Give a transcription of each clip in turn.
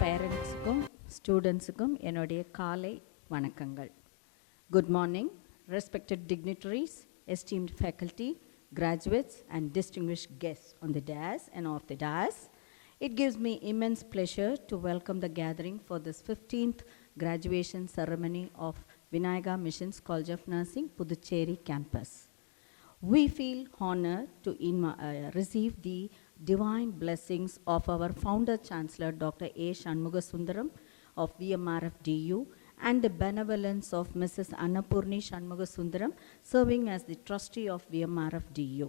பேரண்ட்ஸுக்கும் ஸ்டூடெண்ட்ஸுக்கும் என்னுடைய காலை வணக்கங்கள். Good morning, respected dignitaries, esteemed faculty, graduates and distinguished guests on the dais and off the dais. It gives me immense pleasure to welcome the gathering for this 15th graduation ceremony of Vinayaga Missions College of Nursing, Puducherry campus. We feel honored to receive the divine blessings of our founder chancellor Dr. A. Shanmugasundaram of VMRFDU and the benevolence of Mrs. Annapoorani Shanmugasundaram serving as the trustee of VMRFDU.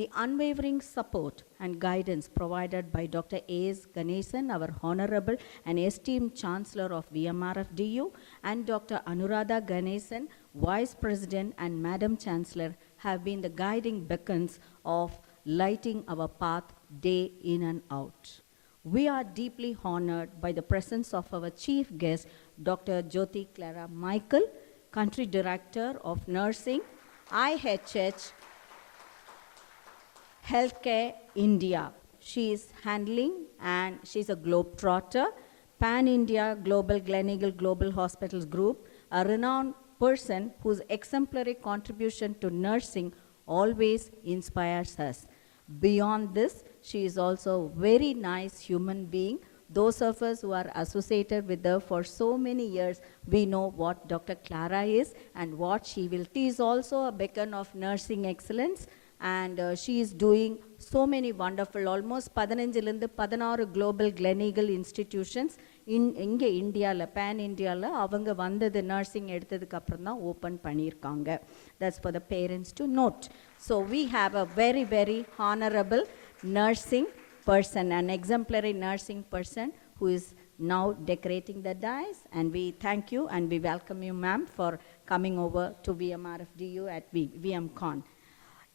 The unwavering support and guidance provided by Dr. A.S. Ganesan, our honorable and esteemed chancellor of VMRFDU, and Dr. Anuradha Ganesan, vice president and madam chancellor, have been the guiding beacons of lighting our path day in and out. We are deeply honored by the presence of our chief guest, Dr. Jyoti Clara Michael, Country Director of Nursing, IHH Healthcare India. She is handling and she's a globetrotter, Pan-India Global Gleneagle Global Hospitals Group, a renowned person whose exemplary contribution to nursing always inspires us. Beyond this, she is also a very nice human being. Those of us who are associated with her for so many years, we know what Dr. Clara is and what she will. She is also a beacon of nursing excellence, and she is doing so many wonderful, almost 15 global Gleneagle institutions இங்கே இந்தியாவில் pan இந்தியாவில் அவங்க வந்தது nursing எடுத்ததுக்கு அப்புறம் தான் open பண்ணியிருக்காங்க. That's for the parents to note. So we have a very very honourable nursing person, an exemplary nursing person who is now decorating the dais, and we thank you and we welcome you, ma'am, for coming over to VMRFDU at VMCON.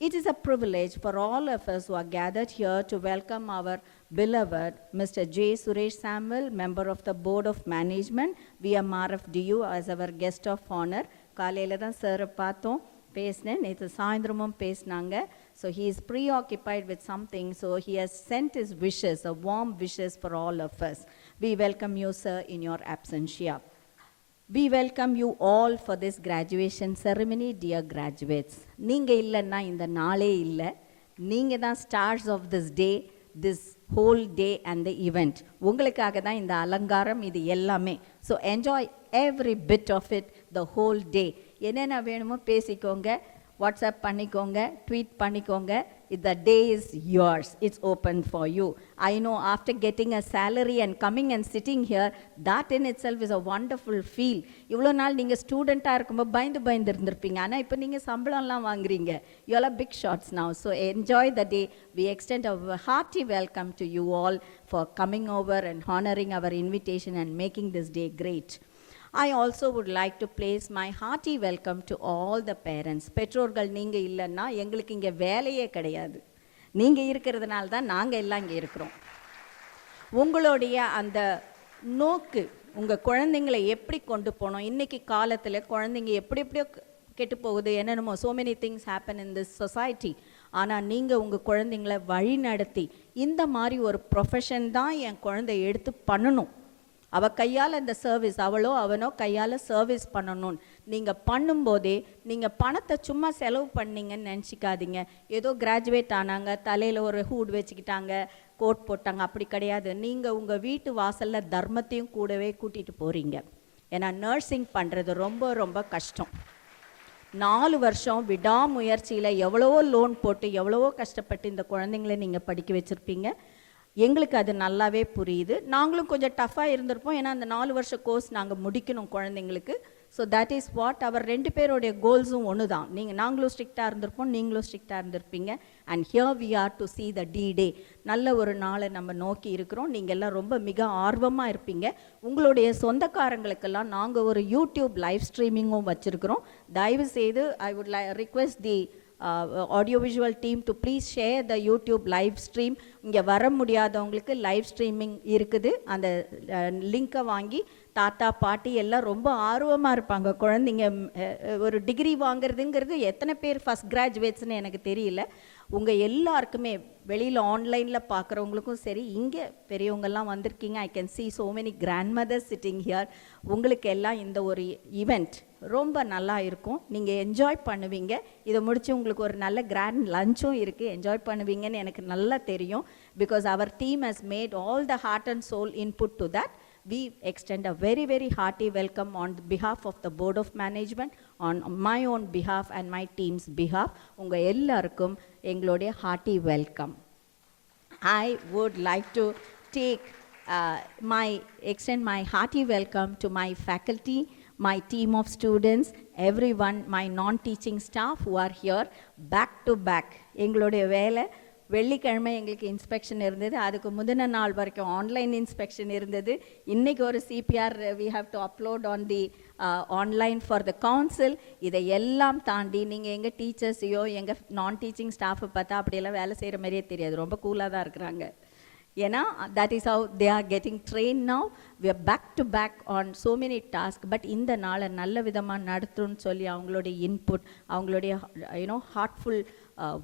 It is a privilege for all of us who are gathered here to welcome our beloved Mr. J. Suresh Samuel, member of the Board of Management, VMRFDU, as our guest of honor. காலையில் தான் சாரை பார்த்தோம், பேசினேன், நேற்று சாயந்தரமும் பேசினாங்க. So he is preoccupied with something, so he has sent his wishes, a warm wishes for all of us. We welcome you, sir, in your absentia. We welcome you all for this graduation ceremony, dear graduates. நீங்க இல்லைன்னா இந்த நாளே இல்லை. நீங்க தான் stars of this day, this whole day and the event. உங்களுக்காக தான் இந்த அலங்காரம், இது எல்லாமே. So enjoy every bit of it, the whole day. என்னென்ன வேணுமோ பேசிக்கோங்க, வாட்ஸ்அப் பண்ணிக்கோங்க, ட்வீட் பண்ணிக்கோங்க. The day is yours. It's open for you. I know after getting a salary and coming and sitting here, that in itself is a wonderful feel. இவ்வளோ நாள் நீங்கள் ஸ்டூடெண்ட்டாக இருக்கும்போது பயந்து இருந்திருப்பீங்க. ஆனால் இப்போ நீங்கள் சம்பளம்லாம் வாங்குறீங்க. You all are big shots now. So enjoy the day. We extend a hearty welcome to you all for coming over and honoring our invitation and making this day great. I also would like to place my hearty welcome to all the parents. பெற்றோர்கள் நீங்கள் இல்லைன்னா எங்களுக்கு இங்கே வேலையே கிடையாது. நீங்கள் இருக்கிறதுனால தான் நாங்கள் எல்லாம் இங்கே இருக்கிறோம். உங்களுடைய அந்த நோக்கு, உங்கள் குழந்தைங்களை எப்படி கொண்டு போகணும், இன்றைக்கி காலத்தில் குழந்தைங்க எப்படியோ கெட்டு போகுது, என்னென்னமோ so many things happen in this society. ஆனால் நீங்கள் உங்கள் குழந்தைங்களை வழி நடத்தி இந்த மாதிரி ஒரு ப்ரொஃபஷன் தான் என் குழந்தை எடுத்து பண்ணணும், அவள் கையால் இந்த சர்வீஸ், அவளோ அவனோ கையால் சர்வீஸ் பண்ணணும்னு நீங்கள் பண்ணும்போதே நீங்கள் பணத்தை சும்மா செலவு பண்ணீங்கன்னு நினச்சிக்காதீங்க. ஏதோ கிராஜுவேட் ஆனாங்க, தலையில் ஒரு ஹூட் வச்சுக்கிட்டாங்க, கோட் போட்டாங்க, அப்படி கிடையாது. நீங்கள் உங்கள் வீட்டு வாசலில் தர்மத்தையும் கூடவே கூட்டிகிட்டு போகிறீங்க. ஏன்னா நர்சிங் பண்ணுறது ரொம்ப ரொம்ப கஷ்டம். 4 வருஷம் விடாமுயற்சியில் எவ்வளவோ லோன் போட்டு எவ்வளவோ கஷ்டப்பட்டு இந்த குழந்தைங்கள நீங்கள் படிக்க வச்சுருப்பீங்க. எங்களுக்கு அது நல்லாவே புரியுது. நாங்களும் கொஞ்சம் டஃப்பாக இருந்திருப்போம், ஏன்னா அந்த 4 வருஷ கோர்ஸ் நாங்கள் முடிக்கணும் குழந்தைங்களுக்கு. ஸோ தட் இஸ் வாட் அவர் 2 பேருடைய கோல்ஸும் ஒன்று தான். நாங்களும் ஸ்ட்ரிக்டாக இருந்திருப்போம், நீங்களும் ஸ்ட்ரிக்டாக இருந்திருப்பீங்க. And here we are to see the D-Day. நல்ல ஒரு நாளை நம்ம நோக்கி இருக்கிறோம். நீங்கள் எல்லாம் ரொம்ப மிக ஆர்வமாக இருப்பீங்க. உங்களுடைய சொந்தக்காரங்களுக்கெல்லாம் நாங்கள் ஒரு யூடியூப் லைவ் ஸ்ட்ரீமிங்கும் வச்சுருக்கிறோம். தயவு செய்து I would request the audiovisual team to please share the YouTube live stream. இங்கே வர முடியாதவங்களுக்கு லைவ் ஸ்ட்ரீமிங் இருக்குது. அந்த லிங்கை வாங்கி தாத்தா பாட்டி எல்லாம் ரொம்ப ஆர்வமாக இருப்பாங்க. குழந்தைங்க ஒரு டிகிரி வாங்குறதுங்கிறது எத்தனை பேர் ஃபஸ்ட் கிராஜுவேட்ஸ்னு எனக்கு தெரியல. உங்கள் எல்லாருக்குமே வெளியில் ஆன்லைனில் பார்க்குறவங்களுக்கும் சரி, இங்கே பெரியவங்கெல்லாம் வந்திருக்கீங்க. I can see so many grandmothers sitting here. உங்களுக்கு எல்லாம் இந்த ஒரு ஈவெண்ட் ரொம்ப நல்லா இருக்கும். நீங்கள் என்ஜாய் பண்ணுவீங்க. இதை முடித்து உங்களுக்கு ஒரு நல்ல கிராண்ட் லஞ்சும் இருக்குது. என்ஜாய் பண்ணுவீங்கன்னு எனக்கு நல்லா தெரியும். Because our team has made all the heart and soul input to that. We extend a very, very hearty welcome on behalf of the Board of Management, on my own behalf and my team's behalf. உங்கள் எல்லாருக்கும் எங்களுடைய hearty welcome. I would like to extend my hearty welcome to my faculty, my team of students, everyone, my non-teaching staff who are here back to back. எங்களுடைய வேலை வெள்ளிக்கிழமை எங்களுக்கு inspection இருந்தது. அதுக்கு முந்தின நாள் வரைக்கும் ஆன்லைன் இன்ஸ்பெக்ஷன் இருந்தது. இன்றைக்கி ஒரு CPR we have to upload on the online for the council. இதை எல்லாம் தாண்டி நீங்கள் எங்கள் டீச்சர்ஸையோ எங்கள் நான் டீச்சிங் ஸ்டாஃபை பார்த்தா அப்படியெல்லாம் வேலை செய்கிற மாதிரியே தெரியாது. ரொம்ப கூலாக தான் இருக்கிறாங்க. ஏன்னா that is how they are getting trained now. We are back to back on so many tasks. But இந்த நாளை நல்ல விதமாக நடத்துன்னு சொல்லி அவங்களுடைய இன்புட், அவங்களுடைய heartful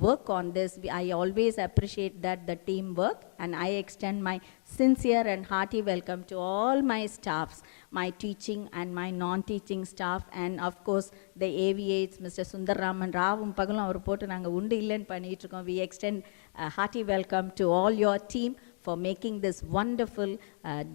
work on this, I always appreciate the teamwork, and I extend my sincere and hearty welcome to all my staffs, my teaching and my non-teaching staff, and of course the AVAs, Mr. Sundarraman, Ravum Pagalam avaru potu naanga undu illen pannitrukom. We extend a hearty welcome to all your team for making this wonderful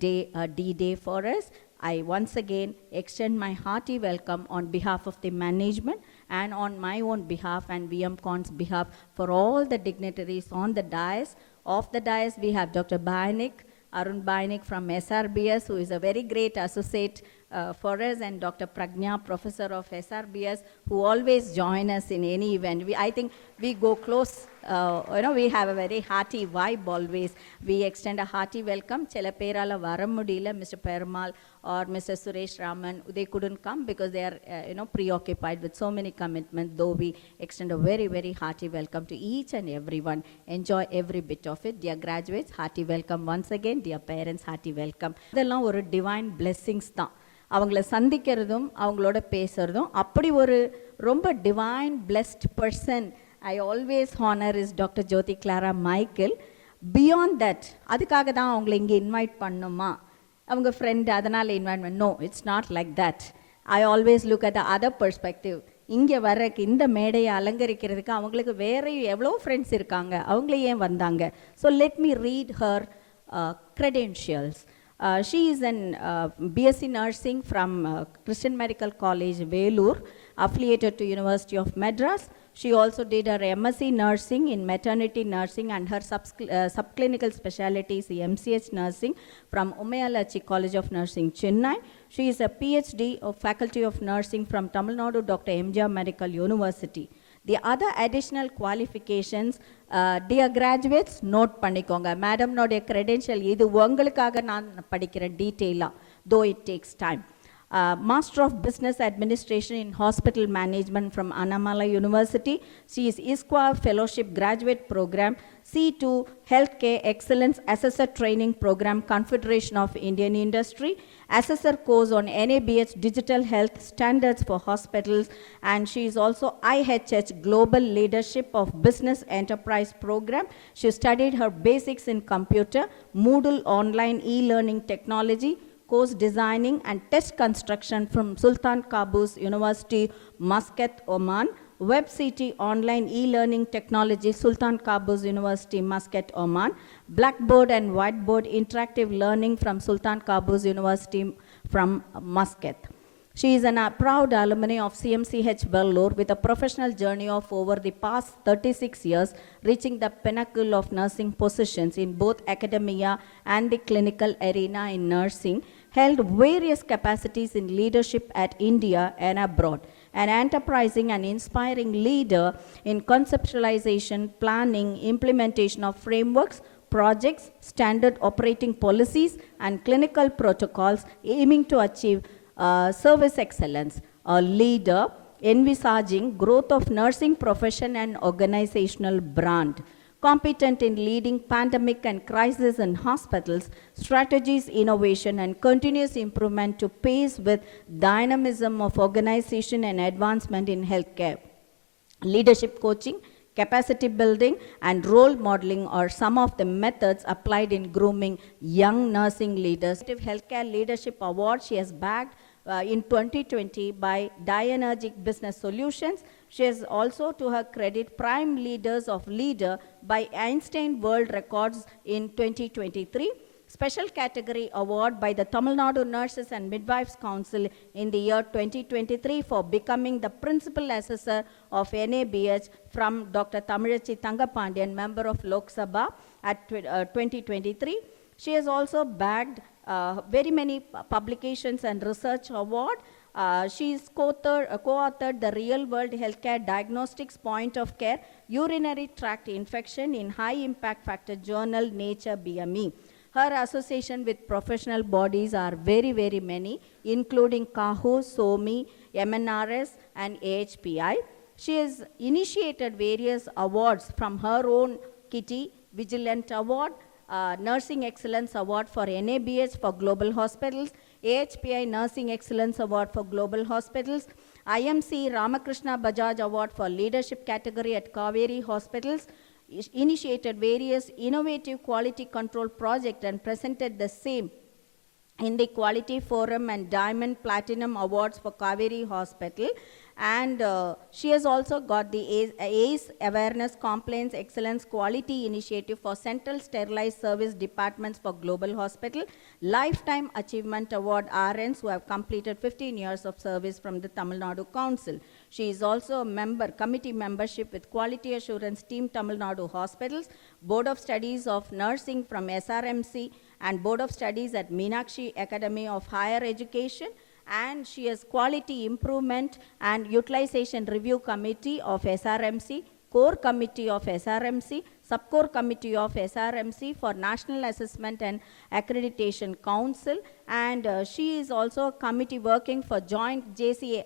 day a D-Day for us. I once again extend my hearty welcome on behalf of the management and on my own behalf and VMCON's behalf for all the dignitaries on the dais. Off the dais we have Dr. Arun Bainik from SRBS, who is a very great associate for us, and Dr. Pragnya, professor of SRBS, who always join us in any event. I think we go close, we have a very hearty vibe always. We extend a hearty welcome. Chelaperala Varamudila, Mr. Perumal or Mr. Suresh Raman, they couldn't come because they are preoccupied with so many commitments, though we extend a very, very hearty welcome to each and everyone. Enjoy every bit of it. Dear graduates, hearty welcome once again. Dear parents, hearty welcome. இதெல்லாம் ஒரு divine blessings தான். அவங்கள சந்திக்கிறதும் அவங்களோட பேசுறதும் அப்படி ஒரு ரொம்ப divine blessed person I always honour is doctor Jothi Clara Michael. Beyond that அதுக்காக தான் அவங்கள இங்கே இன்வைட் பண்ணுமா, அவங்க ஃப்ரெண்டு அதனால் இன்வைட் பண்ண, no, it's not like that. I always look at the other perspective. இங்கே வர்றதுக்கு இந்த மேடையை அலங்கரிக்கிறதுக்கு அவங்களுக்கு வேறு எவ்வளோ ஃப்ரெண்ட்ஸ் இருக்காங்க, அவங்களே ஏன் வந்தாங்க. So let me read her credentials. She is an BSc Nursing from Christian Medical College, Vellore, affiliated to University of Madras. She also did her MSc Nursing in Maternity Nursing and her subclinical specialties MCH Nursing from Umayalachi College of Nursing, Chennai. She is a PhD of Faculty of Nursing from Tamil Nadu Dr. MGR Medical University. The other additional qualifications, dear graduates, note பண்ணிக்கோங்க. Madam நோடைய credential இது உங்களுக்காக நான் படிக்கிறேன் டீட்டெயிலாக, though it takes time. Master of Business Administration in Hospital Management from Annapoorani University. She is ISQA Fellowship Graduate Program, C2 Healthcare Excellence Assessor Training Program, Confederation of Indian Industry, Assessor course on NABH Digital Health Standards for Hospitals, and she is also IHH Global Leadership of Business Enterprise Program. She studied her basics in computer, Moodle online e-learning technology, course designing and test construction from Sultan Qaboos University, Muscat, Oman, Web City online e-learning technology, Sultan Qaboos University, Muscat, Oman, Blackboard and Whiteboard interactive learning from Sultan Qaboos University from Muscat. She is a proud alumni of CMCH Vellore with a professional journey of over the past 36 years, reaching the pinnacle of nursing positions in both academia and the clinical arena in nursing, held various capacities in leadership at India and abroad. An enterprising and inspiring leader in conceptualization, planning, implementation of frameworks, projects, standard operating policies, and clinical protocols aiming to achieve service excellence. A leader envisaging growth of nursing profession and organizational brand. Competent in leading pandemic and crisis in hospitals, strategies, innovation, and continuous improvement to pace with dynamism of organization and advancement in healthcare. Leadership coaching, Capacity building and role modeling are some of the methods applied in grooming young nursing leaders. Healthcare Leadership Award she has bagged in 2020 by Dienergic Business Solutions. She is also, to her credit, Prime Leaders of Leader by Einstein World Records in 2023. Special Category Award by the Tamil Nadu Nurses and Midwives Council in the year 2023 for becoming the Principal Assessor of NABH from Dr. Tamilachi Thangapandian, Member of Lok Sabha at 2023. She has also bagged very many publications and research award. She's co-authored the Real World Healthcare Diagnostics Point of Care Urinary Tract Infection in High Impact Factor Journal Nature BME. Her association with professional bodies are very, very many, including CAHU, SOMI, MNRS, and AHPI. She has initiated various awards from her own kitty, Vigilant Award, Nursing Excellence Award for NABH for Global Hospitals, AHPI Nursing Excellence Award for Global Hospitals, IMC Ramakrishna Bajaj Award for Leadership Category at Kaveri Hospitals, initiated various innovative quality control projects and presented the same in the Quality Forum and Diamond Platinum Awards for Kaveri Hospital. And she has also got the ACE Awareness Complaints Excellence Quality Initiative for Central Sterilized Service Departments for Global Hospital, Lifetime Achievement Award RNs who have completed 15 years of service from the Tamil Nadu Council. She is also a member, committee membership with Quality Assurance Team Tamil Nadu Hospitals, Board of Studies of Nursing from SRMC, and Board of Studies at Meenakshi Academy of Higher Education. And she has Quality Improvement and Utilization Review Committee of SRMC, Core Committee of SRMC, Subcore Committee of SRMC for National Assessment and Accreditation Council, and she is also a committee working for Joint JCI,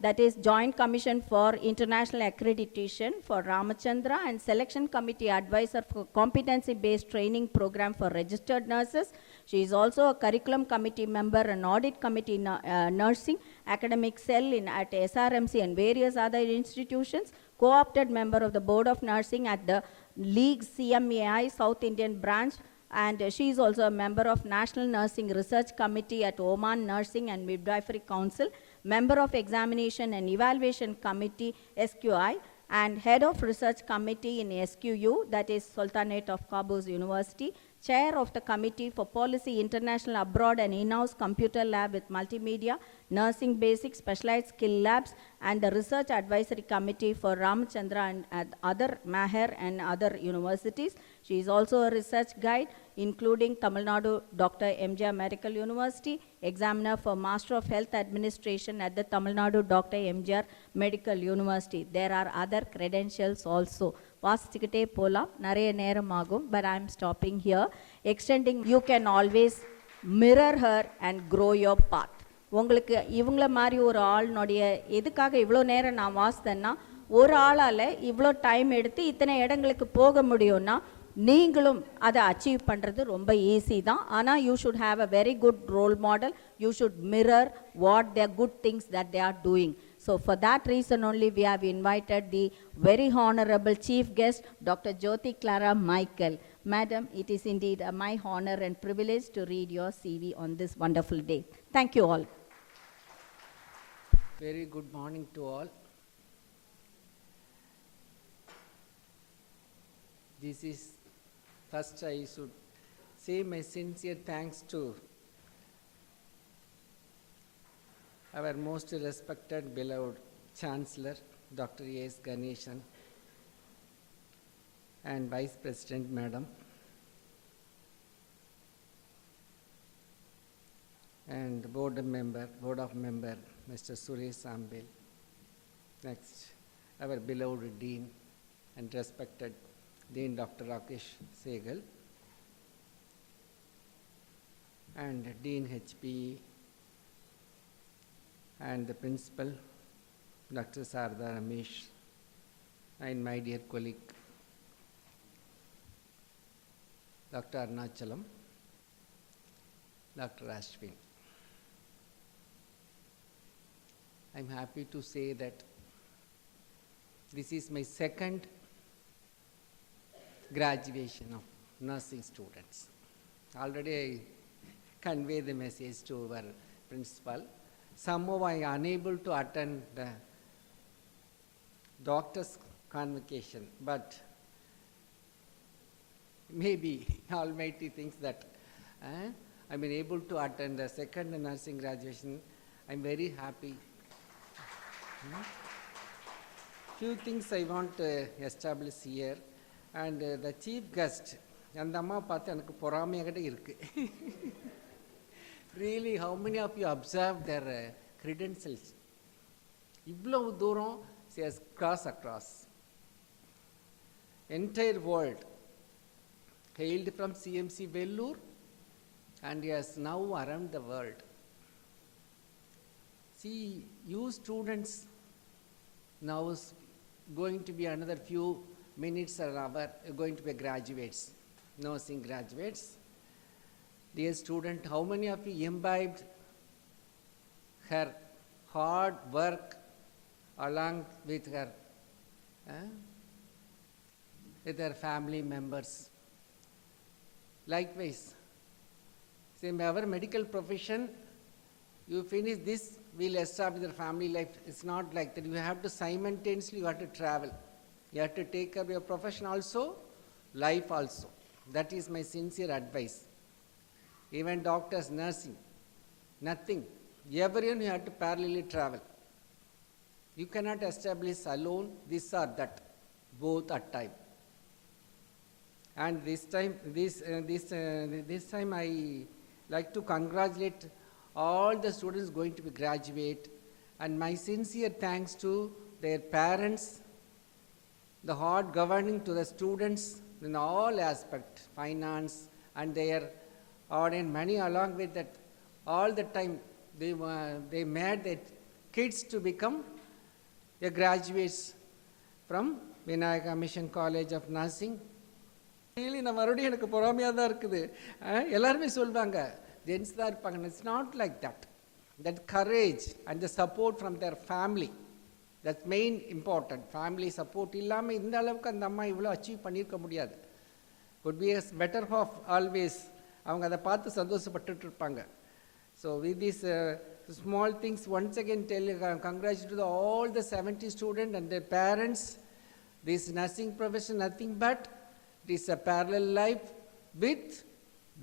that is Joint Commission for International Accreditation for Ramachandra, and Selection Committee Advisor for Competency-Based Training Program for Registered Nurses. She is also a Curriculum Committee member and Audit Committee Nursing Academic Cell at SRMC and various other institutions, co-opted member of the Board of Nursing at the League CMAI South Indian Branch, and she is also a member of National Nursing Research Committee at Oman Nursing and Midwifery Council, member of Examination and Evaluation Committee SQI, and head of Research Committee in SQU, that is Sultanate of Qaboos University, chair of the Committee for Policy International Abroad and in-house computer lab with multimedia, nursing basic specialized skill labs, and the Research Advisory Committee for Ramachandra and other Maher and other universities. She is also a research guide, including Tamil Nadu Dr. MGR Medical University, examiner for Master of Health Administration at the Tamil Nadu Dr. MGR Medical University. There are other credentials also. வாசிச்சுக்கிட்டே போலாம், நிறைய நேரம் ஆகும், but I'm stopping here. Extending, you can always mirror her and grow your path. உங்களுக்கு இவங்கள மாதிரி ஒரு ஆளுடைய எதுக்காக இவ்வளோ நேரம் நான் வாசித்தேன்னா, ஒரு ஆளால் இவ்வளோ டைம் எடுத்து இத்தனை இடங்களுக்கு போக முடியும்னா நீங்களும் அதை அச்சீவ் பண்ணுறது ரொம்ப ஈஸி தான். ஆனால் you should have a very good role model. You should mirror what their good things that they are doing. So for that reason only we have invited the very honorable chief guest, Dr. Jyoti Clara Michael. Madam, it is indeed my honor and privilege to read your CV on this wonderful day. Thank you all. Very good morning to all. This is first I should say my sincere thanks to our most respected, beloved Chancellor, Dr. A.S. Ganeshan, and Vice President, Madam, and Board of Member, Mr. Suresh Sambil. Next, our beloved Dean and respected Dean, Dr. Rakesh Segal, and Dean HPE, and the Principal, Dr. Sarda Ramesh, and my dear colleague, Dr. Arnachalam, Dr. Ashwin. I'm happy to say that This is my second graduation of nursing students. Already I convey the message to our principal. Somehow I am unable to attend the doctor's convocation, but maybe Almighty thinks that I've been able to attend the second nursing graduation. I'm very happy. Few things I want to establish here, and the chief guest, அந்த அம்மா பார்த்து எனக்கு பொறாமையாகிட்டே இருக்கு. Really, how many of you observed their credentials? இவ்வளவு தூரம் she has crossed across. Entire world, hailed from CMC Vellore, and he has now around the world. See, you students, now is going to be another few minutes or hour, going to be graduates, nursing graduates. Dear student, how many of you imbibed her hard work along with her family members? Likewise, same our medical profession, you finish this, we'll establish your family life. It's not like that. You have to simultaneously, you have to travel. You have to take care of your profession also, life also. That is my sincere advice. Even doctors, nursing, nothing. Everyone you have to parallelly travel. You cannot establish alone this or that, both at time. And this time I like to congratulate all the students going to be graduate, and my sincere thanks to their parents, the hard governing to the students in all aspects, finance, and their audience, many along with that. All the time they made their kids to become the graduates from Vinayaka Mission College of Nursing. Really, நான் மறுபடியும் எனக்கு பொறாமையாக தான் இருக்குது. எல்லாருமே சொல்வாங்க, gents தான் இருப்பாங்க. It's not like that. That courage and the support from their family, that's main important. Family support இல்லாமல் இந்த அளவுக்கு அந்த அம்மா இவ்வளோ அச்சீவ் பண்ணியிருக்க முடியாது. Would be a better off always. அவங்க அதை பார்த்து சந்தோஷப்பட்டுட்டு இருப்பாங்க. So with these small things, once again congratulations to all the 70 students and their parents. This nursing profession, nothing but it is a parallel life with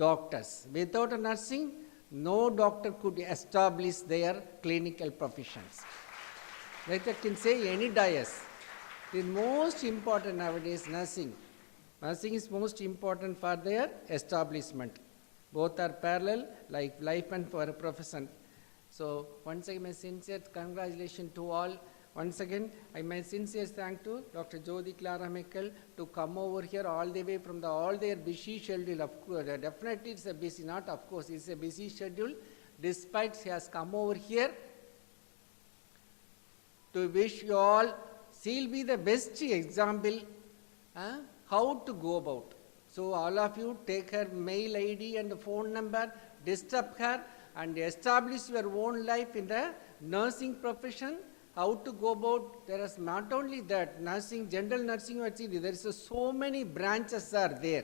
doctors. Without a nursing, no doctor could establish their clinical professions. Like I can say any dais. The most important nowadays, nursing. Nursing is most important for their establishment. Both are parallel, like life and for a profession. So once again, my sincere congratulations to all. Once again, I my sincere thank to Dr. Jodi Clara Mekal to come over here all the way from all their busy schedule. Of course, definitely it's a busy, not of course, it's a busy schedule. Despite she has come over here to wish you all, she'll be the best example how to go about. So all of you take her mail ID and the phone number, disturb her and establish your own life in the nursing profession. How to go about, there is not only that, nursing, general nursing, there is so many branches are there.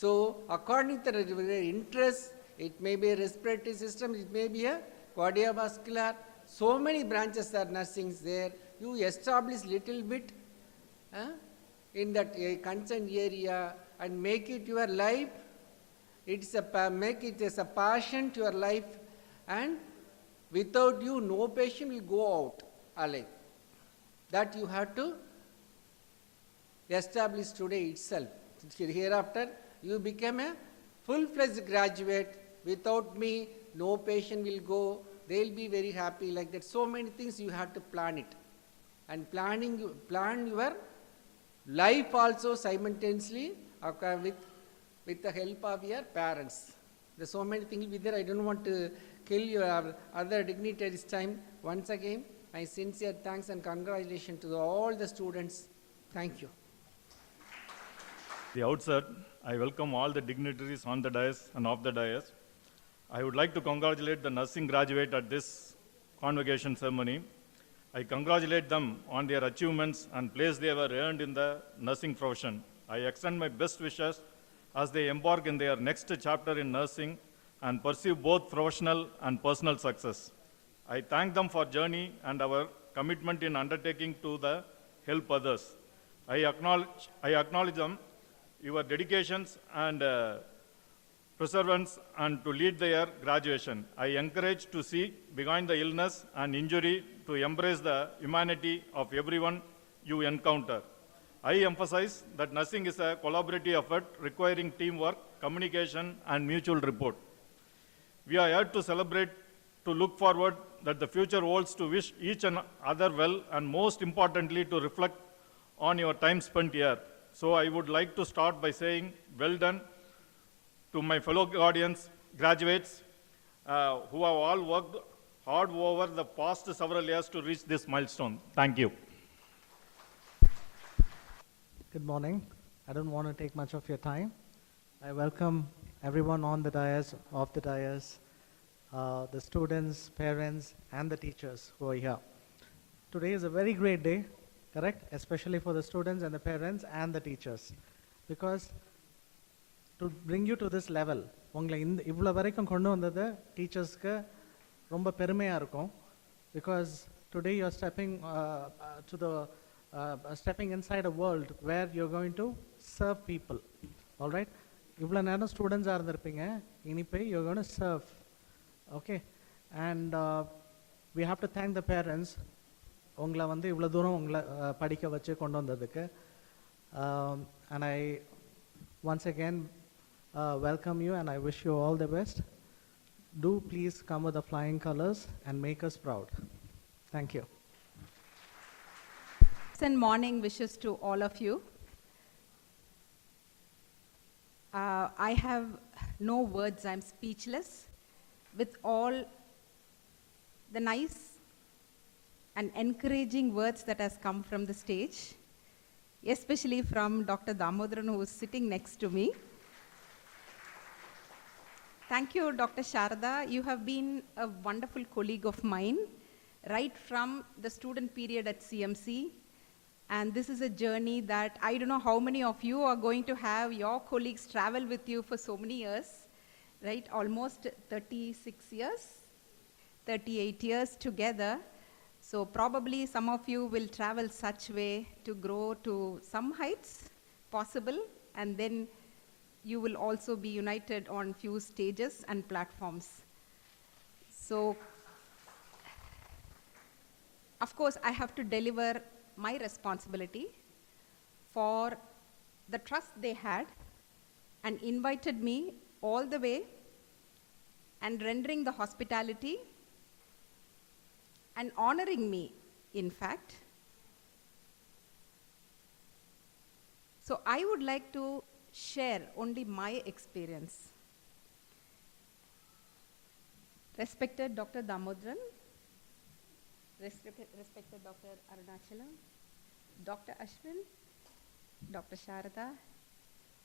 So according to their interest, it may be a respiratory system, it may be a cardiovascular, so many branches are nursing there. You establish little bit in that concerned area and make it your life. Make it as a passion to your life, and without you, no patient will go out alive. That you have to establish today itself. Hereafter, you become a full-fledged graduate. Without me, no patient will go. They will be very happy like that. So many things you have to plan it. And plan your life also simultaneously with the help of your parents. There's so many things with there. I don't want to kill your other dignitaries' time. Once again, my sincere thanks and congratulations to all the students. Thank you. At the outset, I welcome all the dignitaries on the dais and off the dais. I would like to congratulate the nursing graduate at this convocation ceremony. I congratulate them on their achievements and place they were earned in the nursing profession. I extend my best wishes as they embark in their next chapter in nursing and pursue both professional and personal success. I thank them for journey and our commitment in undertaking to the help others. I acknowledge them, your dedications and perseverance and to lead their graduation. I encourage to see behind the illness and injury to embrace the humanity of everyone you encounter. I emphasize that nursing is a collaborative effort requiring teamwork, communication, and mutual rapport. We are here to celebrate, to look forward that the future holds, to wish each and other well, and most importantly, to reflect on your time spent here. So I would like to start by saying, well done to my fellow audience, graduates, who have all worked hard over the past several years to reach this milestone. Thank you. Good morning. I don't want to take much of your time. I welcome everyone on the dais, off the dais, the students, parents, and the teachers who are here. Today is a very great day, correct? Especially for the students and the parents and the teachers. Because to bring you to this level, உங்களை இவ்வளோ வரைக்கும் கொண்டு வந்தது டீச்சர்ஸ்க்கு ரொம்ப பெருமையாக இருக்கும். Because today you're stepping inside a world where you're going to serve people. All right? இவ்வளோ நேரம் ஸ்டூடெண்ட்ஸாக இருந்திருப்பீங்க, இனிப்பே you're going to serve. Okay? And we have to thank the parents உங்களை இவ்வளோ தூரம் உங்களை படிக்க வச்சு கொண்டு வந்ததுக்கு. And I once again welcome you and I wish you all the best. Do please come with the flying colors and make us proud. Thank you. And morning wishes to all of you. I have no words, I'm speechless with all the nice and encouraging words that has come from the stage, especially from Dr. Damodaran, who is sitting next to me. Thank you, Dr. Sharada. You have been a wonderful colleague of mine right from the student period at CMC. And this is a journey that I don't know how many of you are going to have your colleagues travel with you for so many years, right? Almost 36 years, 38 years together. So probably some of you will travel such way to grow to some heights possible, and then you will also be united on few stages and platforms. So, of course, I have to deliver my responsibility for the trust they had and invited me all the way and rendering the hospitality and honoring me, in fact. So I would like to share only my experience. Respected Dr. Damodaran, respected Dr. Arunachalam, Dr. Ashwin, Dr. Sharada,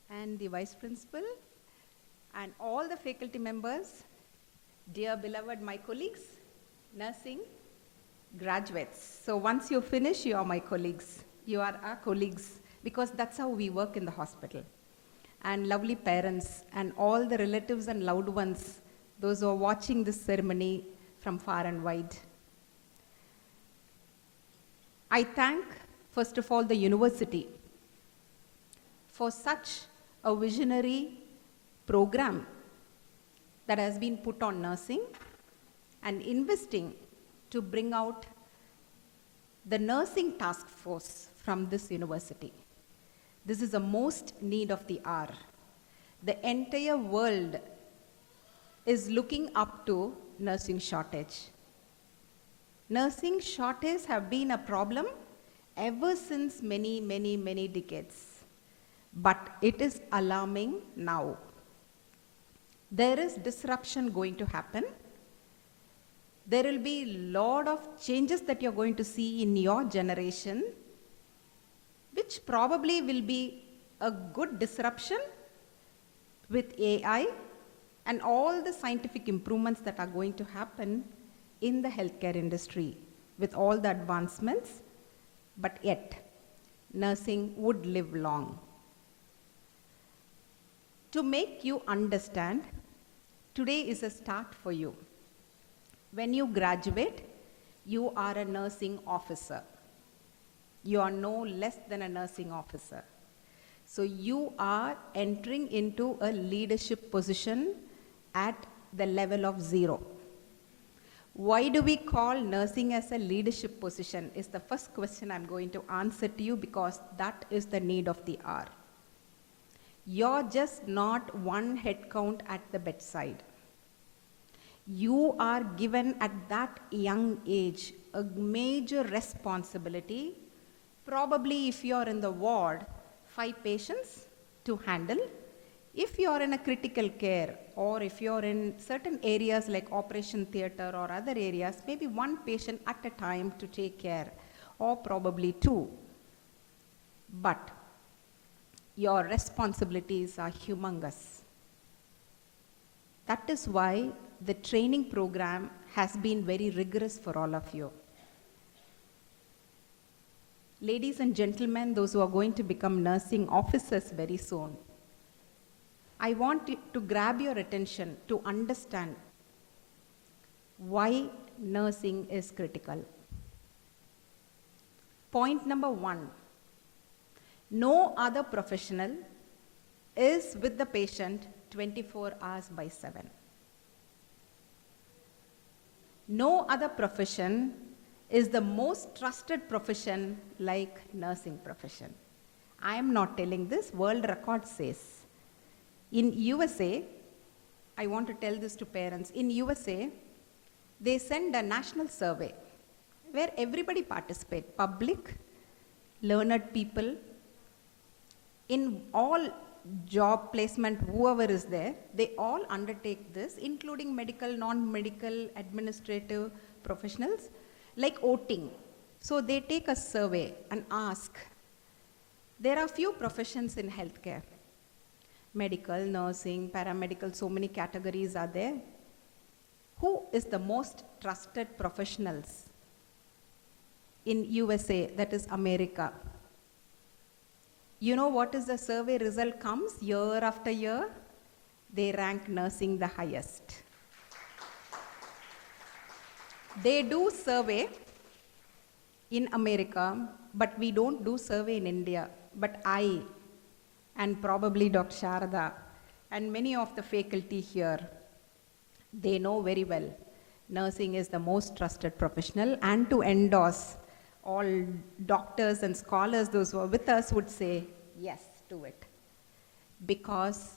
and the Vice Principal, and all the faculty members, dear beloved my colleagues, nursing graduates. So once you finish, you are my colleagues. You are our colleagues, because that's how we work in the hospital. And lovely parents and all the relatives and loved ones, those who are watching this ceremony from far and wide. I thank, first of all, the university for such a visionary program that has been put on nursing and investing to bring out the nursing task force from this university. This is the most need of the hour. The entire world is looking up to nursing shortage. Nursing shortages have been a problem ever since many decades. But it is alarming now. There is disruption going to happen. There will be a lot of changes that you're going to see in your generation, which probably will be a good disruption with AI and all the scientific improvements that are going to happen in the healthcare industry. with all the advancements, but yet nursing would live long. To make you understand, today is a start for you. When you graduate, you are a nursing officer. You are no less than a nursing officer. So you are entering into a leadership position at the level of 0. Why do we call nursing as a leadership position is the first question I'm going to answer to you, because that is the need of the hour. You're just not one head count at the bedside. You are given at that young age a major responsibility. Probably if you're in the ward, 5 patients to handle. If you're in a critical care, or if you're in certain areas like operation theater or other areas, maybe 1 patient at a time to take care, or probably 2. But your responsibilities are humongous. That is why the training program has been very rigorous for all of you. Ladies and gentlemen, those who are going to become nursing officers very soon, I want to grab your attention to understand why nursing is critical. Point number 1, no other professional is with the patient 24 hours by 7. No other profession is the most trusted profession like nursing profession. I am not telling this, world record says. In USA, I want to tell this to parents, in USA, they send a national survey where everybody participates, public, learned people, in all job placement, whoever is there, they all undertake this, including medical, non-medical, administrative professionals, like voting. So they take a survey and ask, there are few professions in healthcare. Medical, nursing, paramedical, so many categories are there. Who is the most trusted professionals in USA, that is America? You know what is the survey result comes year after year? They rank nursing the highest. They do survey in America, but we don't do survey in India. But I, and probably Dr. Sharada, and many of the faculty here, they know very well nursing is the most trusted professional, and to endorse, all doctors and scholars, those who are with us, would say yes to it. Because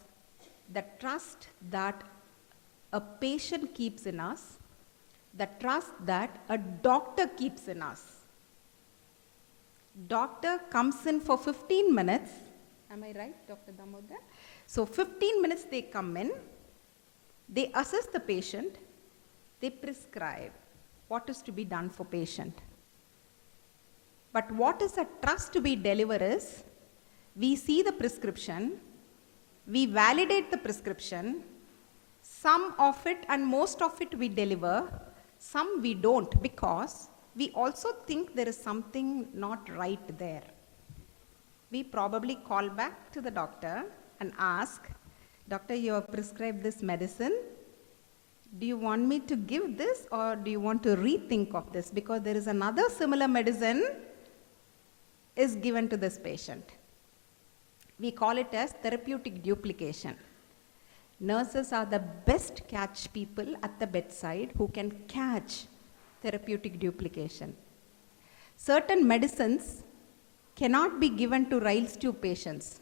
the trust that a patient keeps in us, the trust that a doctor keeps in us. Doctor comes in for 15 minutes, am I right, Dr. Damodar? So 15 minutes they come in, they assess the patient, they prescribe what is to be done for patient. But what is a trust to be delivered is, we see the prescription, we validate the prescription, some of it and most of it we deliver, some we don't, because we also think there is something not right there. We probably call back to the doctor and ask, doctor, you have prescribed this medicine. Do you want me to give this, or do you want to rethink of this? Because there is another similar medicine is given to this patient. We call it as therapeutic duplication. Nurses are the best catch people at the bedside who can catch therapeutic duplication. Certain medicines cannot be given to Rayleigh tube patients.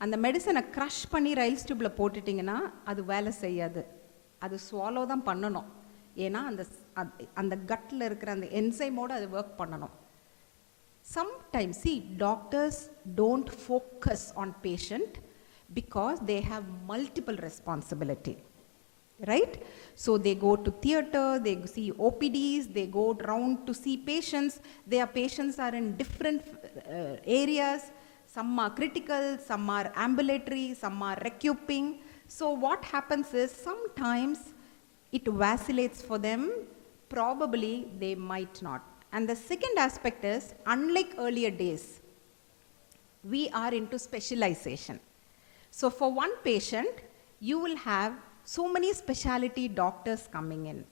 And the medicine crush பண்ணி Rayleigh tubeல போட்டுட்டிங்கன்னா அது வேலை செய்யாது. அது swallow தான் பண்ணணும். ஏன்னா அந்த gutல இருக்கிற அந்த enzyme-ஓட அது work பண்ணணும். Sometimes, see, doctors don't focus on patient because they have multiple responsibility, right? So they go to theater, they see OPDs, they go around to see patients. Their patients are in different areas. Some are critical, some are ambulatory, some are recupping. So what happens is sometimes it vacillates for them. Probably they might not. And the second aspect is, unlike earlier days, we are into specialization. So for one patient, you will have so many specialty doctors coming in.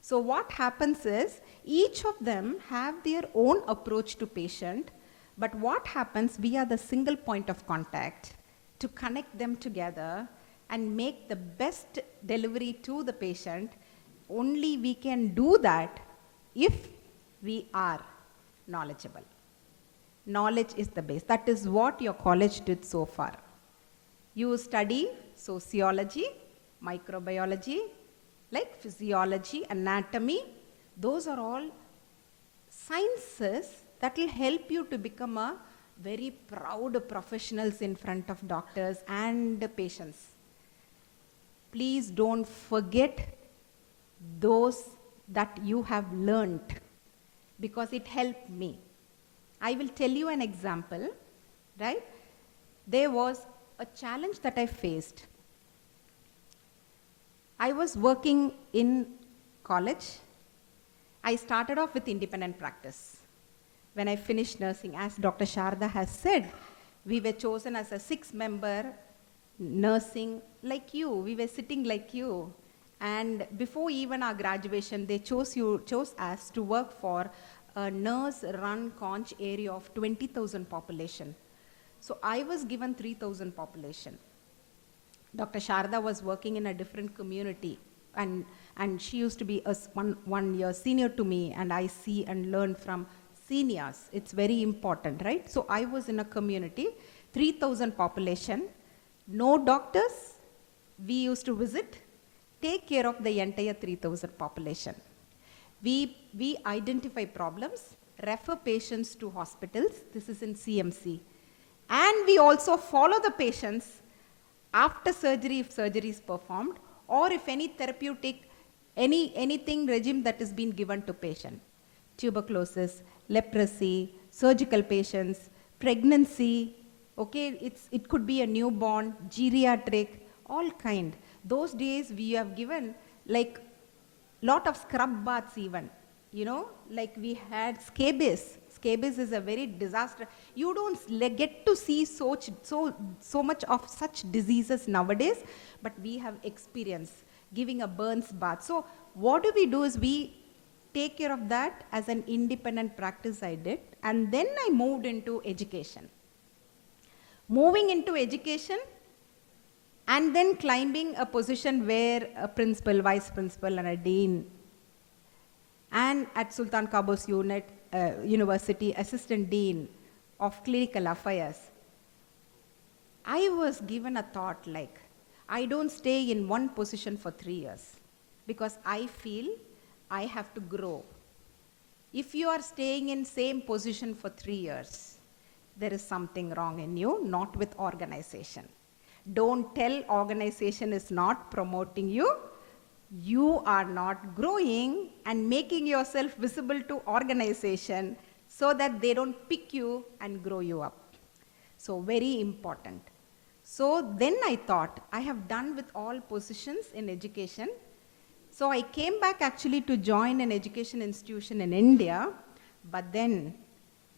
So what happens is, each of them have their own approach to patient, but what happens, we are the single point of contact to connect them together and make the best delivery to the patient. Only we can do that if we are knowledgeable. Knowledge is the base. That is what your college did so far. You study sociology, microbiology, like physiology, anatomy. Those are all sciences that will help you to become a very proud professionals in front of doctors and patients. Please don't forget those that you have learned, because it helped me. I will tell you an example, right? There was a challenge that I faced. I was working in college. I started off with independent practice. When I finished nursing, as Dr. Sharda has said, we were chosen as a 6-member nursing like you. We were sitting like you. And before even our graduation, they chose us to work for a nurse-run conch area of 20,000 population. So I was given 3,000 population. Dr. Sharda was working in a different community, and she used to be one year senior to me, and I see and learn from seniors. It's very important, right? So I was in a community, 3,000 population, no doctors. We used to visit, take care of the entire 3,000 population. We identify problems, refer patients to hospitals. This is in CMC. And we also follow the patients after surgery, if surgery is performed, or if any therapeutic, anything regime that is being given to patient. Tuberculosis, leprosy, surgical patients, pregnancy, okay, it could be a newborn, geriatric, all kind. Those days we have given like lot of scrub baths even, you know, like we had scabies. Scabies is a very disaster. You don't get to see so much of such diseases nowadays, but we have experience giving a burns bath. So what do we do is we take care of that as an independent practice I did, and then I moved into education. Moving into education and then climbing a position where a principal, vice principal and a dean, and at Sultan Qaboos University, assistant dean of clinical affairs. I was given a thought like, I don't stay in one position for 3 years because I feel I have to grow. If you are staying in same position for 3 years, there is something wrong in you, not with organization. Don't tell organization is not promoting you. You are not growing and making yourself visible to organization so that they don't pick you and grow you up. So very important. So then I thought, I have done with all positions in education. So I came back actually to join an education institution in India, but then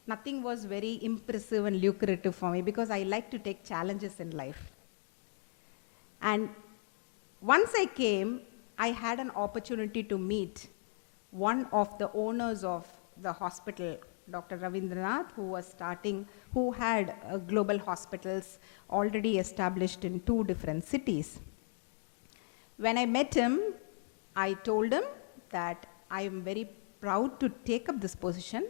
nothing was very impressive and lucrative for me because I like to take challenges in life. And once I came, I had an opportunity to meet one of the owners of the hospital, Dr. Ravindranath, who had global hospitals already established in 2 different cities. When I met him, I told him that I am very proud to take up this position,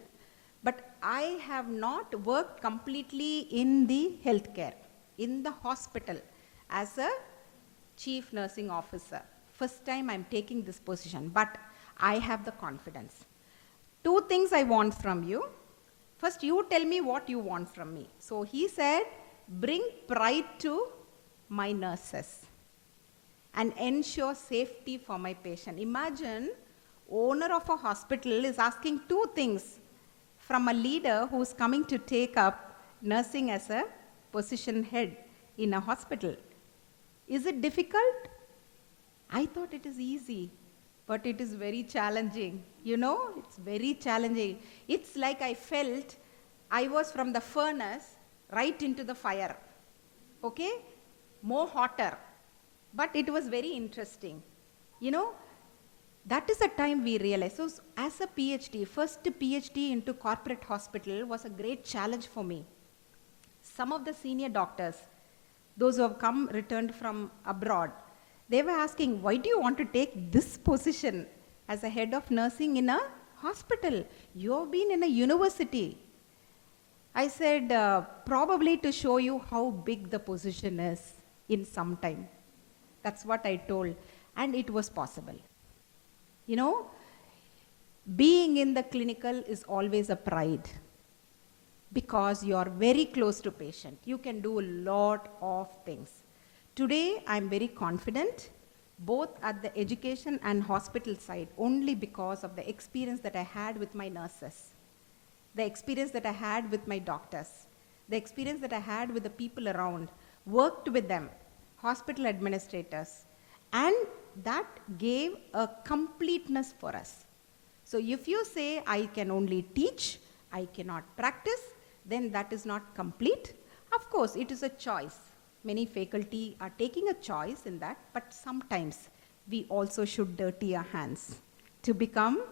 but I have not worked completely in the healthcare, in the hospital as a chief nursing officer. First time I'm taking this position, but I have the confidence. 2 things I want from you. First, you tell me what you want from me. So he said, bring pride to my nurses and ensure safety for my patient. Imagine, owner of a hospital is asking 2 things from a leader who's coming to take up nursing as a position head in a hospital. Is it difficult? I thought it is easy but it is very challenging. You know, it's very challenging. It's like I felt I was from the furnace right into the fire. Okay? More hotter. But it was very interesting. You know, that is the time we realized. So as a PhD, first PhD into corporate hospital was a great challenge for me. Some of the senior doctors, those who have come returned from abroad, they were asking, why do you want to take this position as a head of nursing in a hospital? You have been in a university. I said, probably to show you how big the position is in some time. That's what I told. And it was possible. You know, being in the clinical is always a pride because you are very close to patient. You can do a lot of things. Today, I'm very confident, both at the education and hospital side, only because of the experience that I had with my nurses, the experience that I had with my doctors, the experience that I had with the people around, worked with them, hospital administrators, and that gave a completeness for us. So if you say, I can only teach, I cannot practice, then that is not complete. Of course, it is a choice. Many faculty are taking a choice in that, but sometimes we also should dirty our hands to become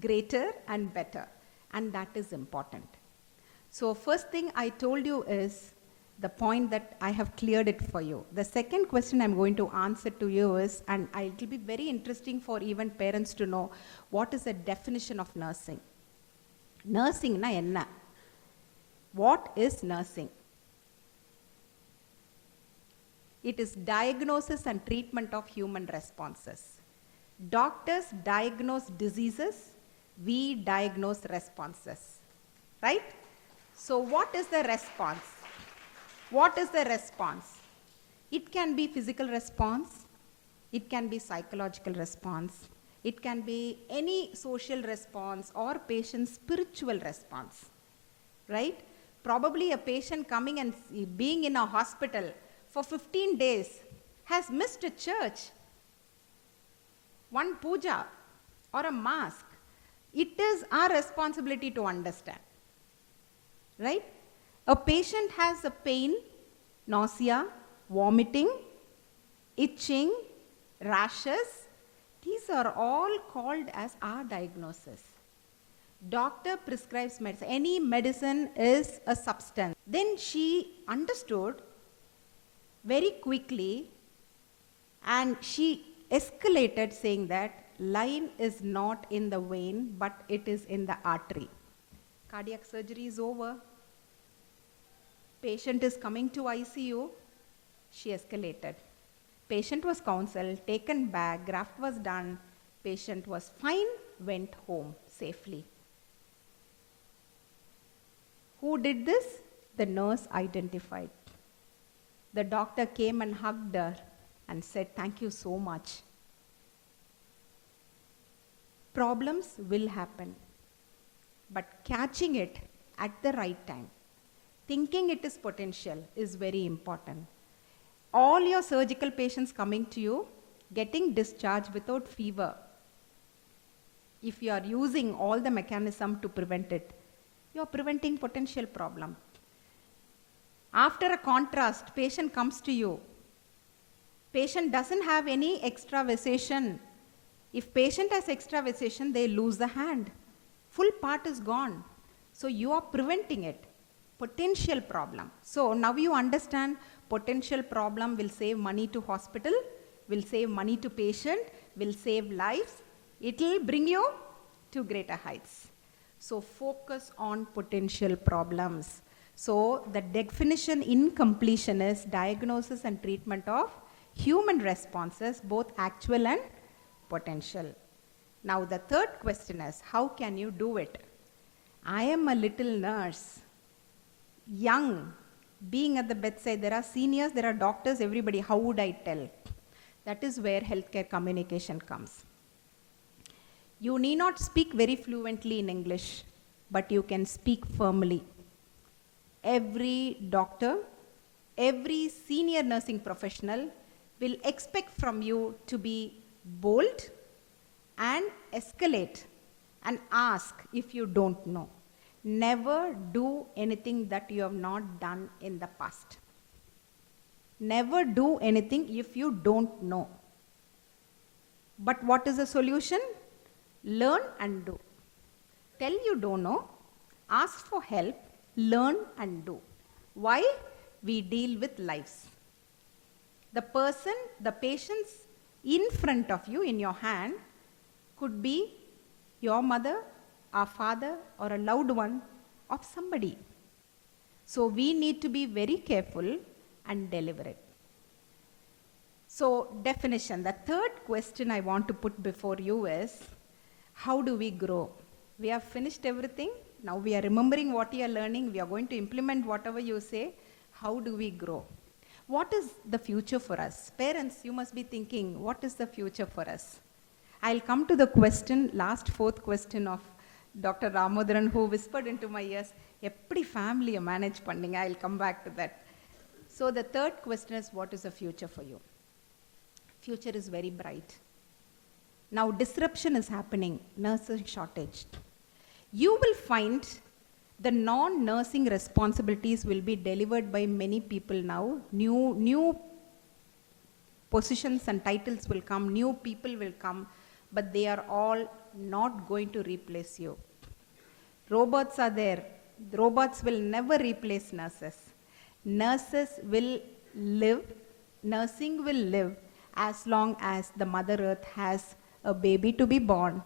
greater and better, and that is important. So first thing I told you is the point that I have cleared it for you. The second question I'm going to answer to you is, and it will be very interesting for even parents to know, what is the definition of nursing? Nursing na enna? What is nursing? It is diagnosis and treatment of human responses. Doctors diagnose diseases, we diagnose responses, right? So what is the response? What is the response? It can be physical response, it can be psychological response, it can be any social response or patient's spiritual response, right? Probably a patient coming and being in a hospital for 15 days has missed a church, one puja or a mass. It is our responsibility to understand, right? A patient has a pain, nausea, vomiting, itching, rashes. These are all called as our diagnosis. Doctor prescribes medicine. Any medicine is a substance. Then she understood very quickly and she escalated saying that line is not in the vein but it is in the artery. Cardiac surgery is over. Patient is coming to ICU. She escalated. Patient was counseled, taken back, graft was done. Patient was fine, went home safely. Who did this? The nurse identified. The doctor came and hugged her and said, thank you so much. Problems will happen, but catching it at the right time, thinking it is potential is very important. All your surgical patients coming to you, getting discharged without fever, if you are using all the mechanism to prevent it, you are preventing potential problem. After a contrast, patient comes to you. Patient doesn't have any extravasation. If patient has extravasation, they lose the hand. Full part is gone. So you are preventing it. Potential problem. So now you understand potential problem will save money to hospital, will save money to patient, will save lives. It will bring you to greater heights. So focus on potential problems. So the definition in completion is diagnosis and treatment of human responses, both actual and potential. Now the third question is, how can you do it? I am a little nurse, young, being at the bedside. There are seniors, there are doctors, everybody. How would I tell? That is where healthcare communication comes. You need not speak very fluently in English, but you can speak firmly. Every doctor, every senior nursing professional will expect from you to be bold and escalate and ask if you don't know. Never do anything that you have not done in the past. Never do anything if you don't know. But what is the solution? Learn and do. Tell you don't know, ask for help, learn and do. Why? We deal with lives. The person, the patients in front of you, in your hand, could be your mother, a father, or a loved one of somebody. So we need to be very careful and deliberate. So definition, the third question I want to put before you is, how do we grow? We have finished everything. Now we are remembering what you are learning. We are going to implement whatever you say. How do we grow? What is the future for us? Parents, you must be thinking, what is the future for us? I'll come to the question, last fourth question of Dr. Ramodaran, who whispered into my ears, eppadi family manage panninga? I'll come back to that. So the third question is, what is the future for you? Future is very bright. Now disruption is happening, nursing shortage. You will find the non-nursing responsibilities will be delivered by many people now. New positions and titles will come, new people will come, but they are all not going to replace you. Robots are there. Robots will never replace nurses. Nurses will live, nursing will live as long as the Mother Earth has a baby to be born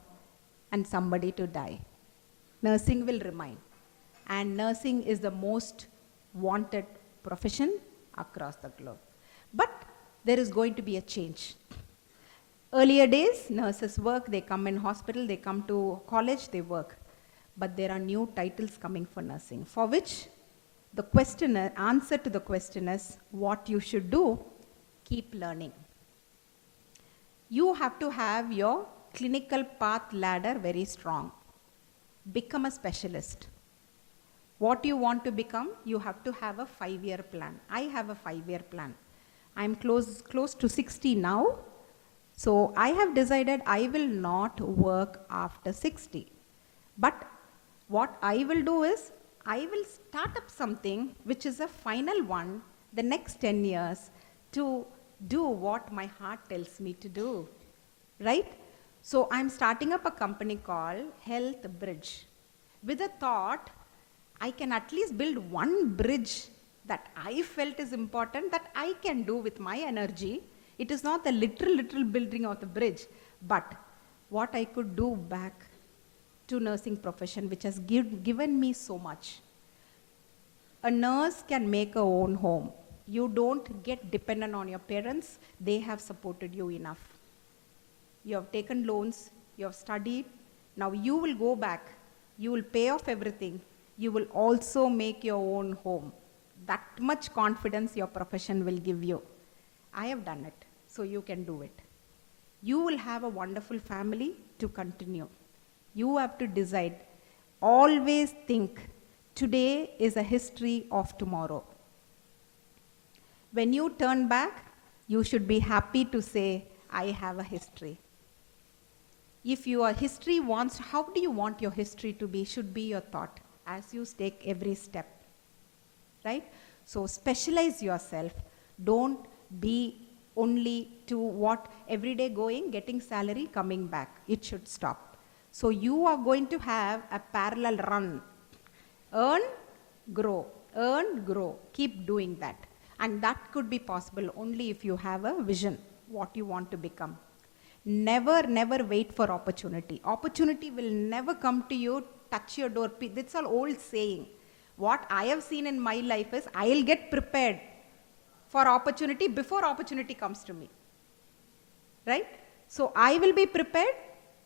and somebody to die. Nursing will remain. And nursing is the most wanted profession across the globe. But there is going to be a change. Earlier days, nurses work, they come in hospital, they come to college, they work. But there are new titles coming for nursing, for which the answer to the question is, what you should do, keep learning. You have to have your clinical path ladder very strong. Become a specialist. What you want to become, you have to have a 5-year plan. I have a 5-year plan. I'm close to 60 now. So I have decided I will not work after 60. But what I will do is, I will start up something which is a final one, the next 10 years, to do what my heart tells me to do, right? So I'm starting up a company called Health Bridge with a thought, I can at least build one bridge that I felt is important that I can do with my energy. It is not the literal building of the bridge, but what I could do back to nursing profession, which has given me so much. A nurse can make her own home. You don't get dependent on your parents. They have supported you enough. You have taken loans, you have studied. Now you will go back. You will pay off everything. You will also make your own home. That much confidence your profession will give you. I have done it, so you can do it. You will have a wonderful family to continue. You have to decide. Always think, today is a history of tomorrow. When you turn back, you should be happy to say, I have a history. If your history wants, how do you want your history to be, should be your thought as you take every step, right? So specialize yourself. Don't be only to what everyday going, getting salary, coming back. It should stop. So you are going to have a parallel run. Earn, grow, keep doing that. And that could be possible only if you have a vision, what you want to become. Never wait for opportunity. Opportunity will never come to you, touch your door. That's all old saying. What I have seen in my life is, I'll get prepared for opportunity before opportunity comes to me, right? So I will be prepared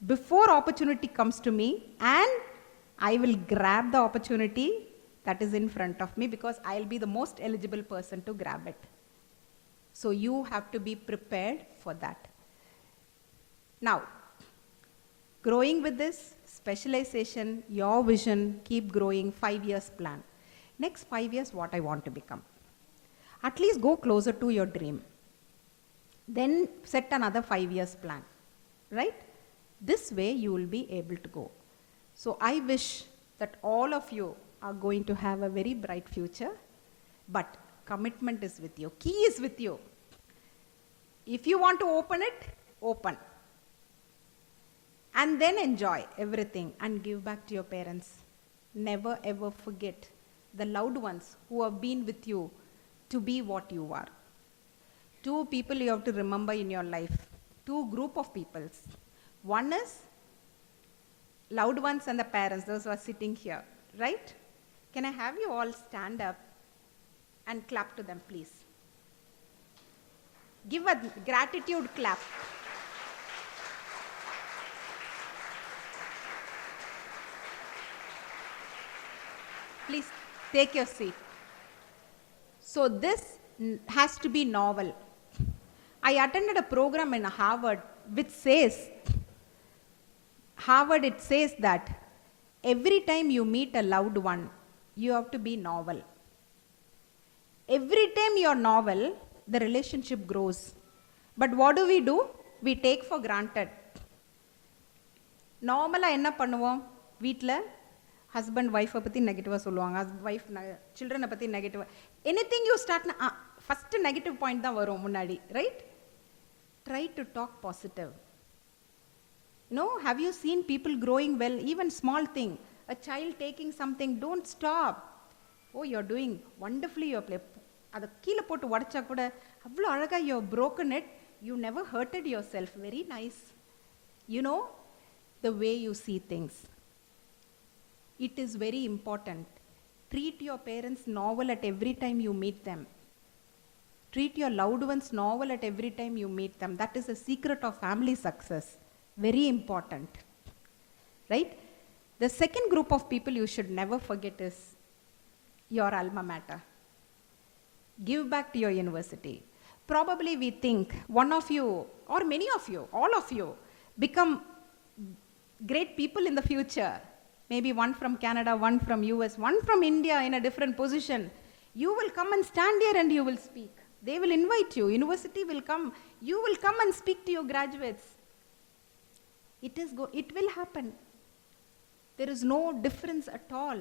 before opportunity comes to me, and I will grab the opportunity that is in front of me because I'll be the most eligible person to grab it. So you have to be prepared for that. Now, growing with this specialization, your vision, keep growing, 5 years plan. Next 5 years, what I want to become. At least go closer to your dream. Then set another 5 years plan, right? This way you will be able to go. So I wish that all of you are going to have a very bright future, but commitment is with you. Key is with you. If you want to open it, open. And then enjoy everything and give back to your parents. Never ever forget the loved ones who have been with you to be what you are. Two people you have to remember in your life. Two group of peoples. One is loved ones and the parents, those who are sitting here, right? Can I have you all stand up and clap to them, please? Give a gratitude clap. Please take your seat. So this has to be novel. I attended a program in Harvard which says, it says that every time you meet a loved one, you have to be novel. Every time you're novel, the relationship grows. But what do? We take for granted. Normally, enna pannuvom? Veetla, husband, wife patti negative solluvaanga, wife, children patti negative. Anything you start, first negative point da varum munnadi, right? Try to talk positive. Have you seen people growing well? Even small thing, a child taking something, don't stop. Oh, you're doing wonderfully, you're playing. Adu keela pottu vadacha kuda avlo alaga you've broken it, you never hurted yourself. Very nice. The way you see things. It is very important. Treat your parents novel at every time you meet them. Treat your loved ones novel at every time you meet them. That is a secret of family success. Very important. Right? The second group of people you should never forget is your alma mater. Give back to your university. Probably we think one of you, or many of you, all of you, become great people in the future. Maybe one from Canada, one from US, one from India in a different position. You will come and stand here and you will speak. They will invite you. University will come. You will come and speak to your graduates. It will happen. There is no difference at all.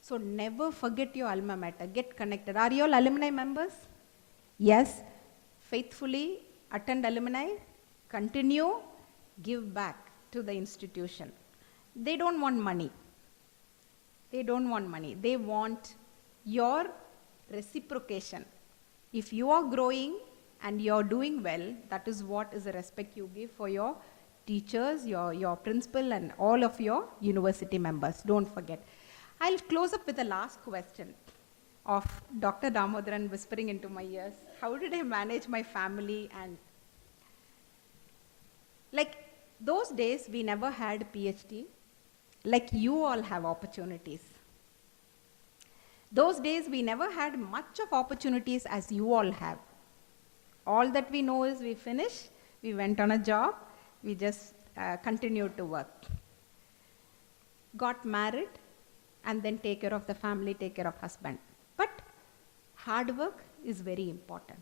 So never forget your alma mater. Get connected. Are you all alumni members? Yes. Faithfully attend alumni. Continue. Give back to the institution. They don't want money. They don't want money. They want your reciprocation. If you are growing and you're doing well, that is what is the respect you give for your teachers, your principal, and all of your university members. Don't forget. I'll close up with the last question of Dr. Damodaran whispering into my ears. How did I manage my family? And like those days, we never had PhD. Like you all have opportunities. Those days, we never had much of opportunities as you all have. All that we know is we finished, we went on a job, we just continued to work. Got married, and then take care of the family, take care of husband. But hard work is very important.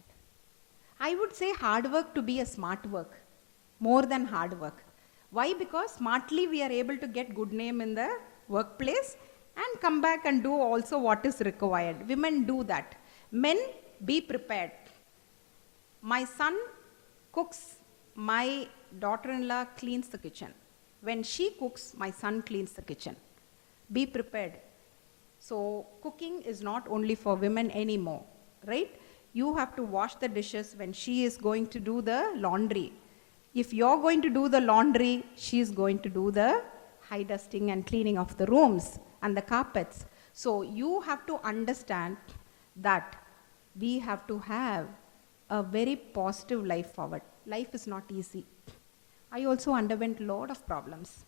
I would say hard work to be a smart work, more than hard work. Why? Because smartly we are able to get good name in the workplace and come back and do also what is required. Women do that. Men, be prepared. My son cooks, my daughter-in-law cleans the kitchen. When she cooks, my son cleans the kitchen. Be prepared. So cooking is not only for women anymore, right? You have to wash the dishes when she is going to do the laundry. If you're going to do the laundry, she's going to do the high dusting and cleaning of the rooms and the carpets. So you have to understand that we have to have a very positive life forward. Life is not easy. I also underwent a lot of problems,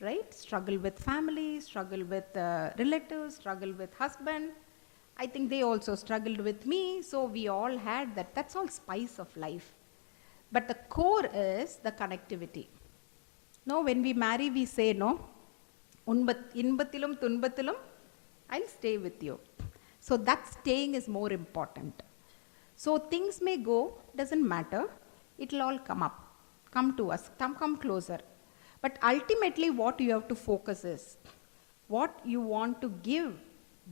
right? Struggle with family, struggle with relatives, struggle with husband. I think they also struggled with me. So we all had that. That's all spice of life. But the core is the connectivity. No, when we marry, we say, no, inbathilum tunbathilum, I'll stay with you. So that staying is more important. So things may go, doesn't matter. It'll all come up, come to us, come closer. But ultimately, what you have to focus is, what you want to give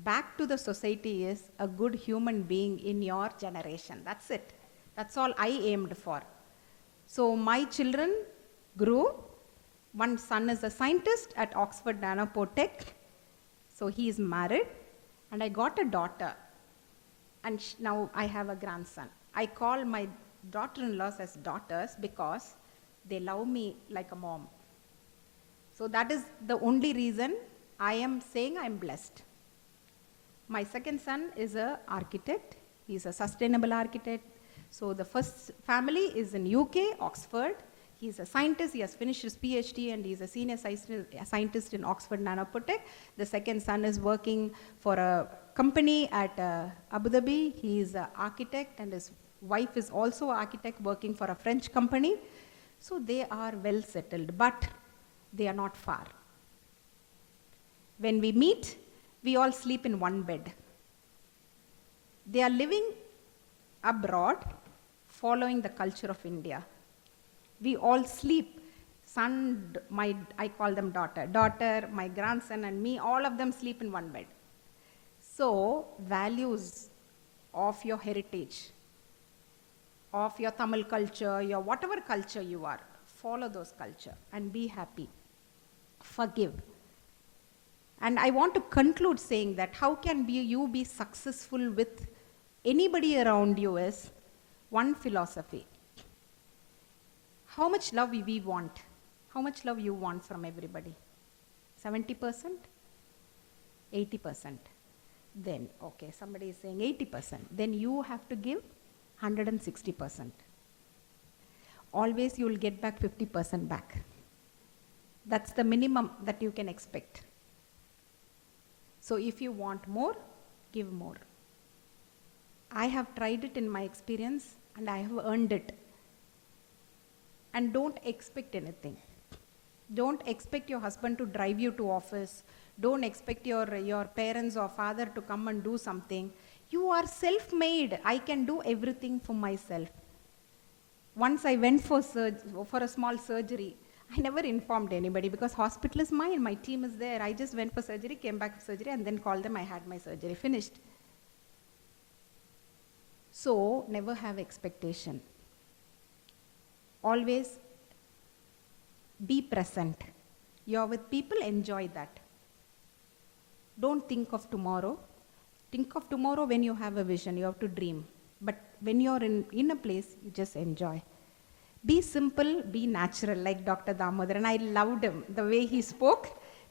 back to the society is a good human being in your generation. That's it. That's all I aimed for. So my children grew. One son is a scientist at Oxford Annapoorani. So he is married. And I got a daughter. And now I have a grandson. I call my daughter-in-laws as daughters because they love me like a mom. So that is the only reason I am saying I am blessed. My second son is an architect. He is a sustainable architect. So the first family is in UK, Oxford. He is a scientist. He has finished his PhD and he is a senior scientist in Oxford Nanopotech. The second son is working for a company at Abu Dhabi. He is an architect and his wife is also an architect working for a French company. So they are well settled, but they are not far. When we meet, we all sleep in one bed. They are living abroad, following the culture of India. We all sleep. Son, I call them daughter, my grandson and me, all of them sleep in one bed. So, values of your heritage, of your Tamil culture, your whatever culture you are, follow those culture and be happy. Forgive. And I want to conclude saying that how can you be successful with anybody around you is one philosophy. How much love we want? How much love you want from everybody? 70%? 80%? Then, okay, somebody is saying 80%. Then you have to give 160%. Always you will get back 50% back. That's the minimum that you can expect. So if you want more, give more. I have tried it in my experience and I have earned it. And don't expect anything. Don't expect your husband to drive you to office. Don't expect your parents or father to come and do something. You are self-made. I can do everything for myself. Once I went for a small surgery. I never informed anybody because hospital is mine, my team is there. I just went for surgery, came back for surgery and then called them, I had my surgery finished. So, never have expectation. Always be present. You're with people, enjoy that. Don't think of tomorrow. Think of tomorrow when you have a vision, you have to dream. But when you're in a place, you just enjoy. Be simple, be natural, like Dr. Damodar. And I loved him, the way he spoke.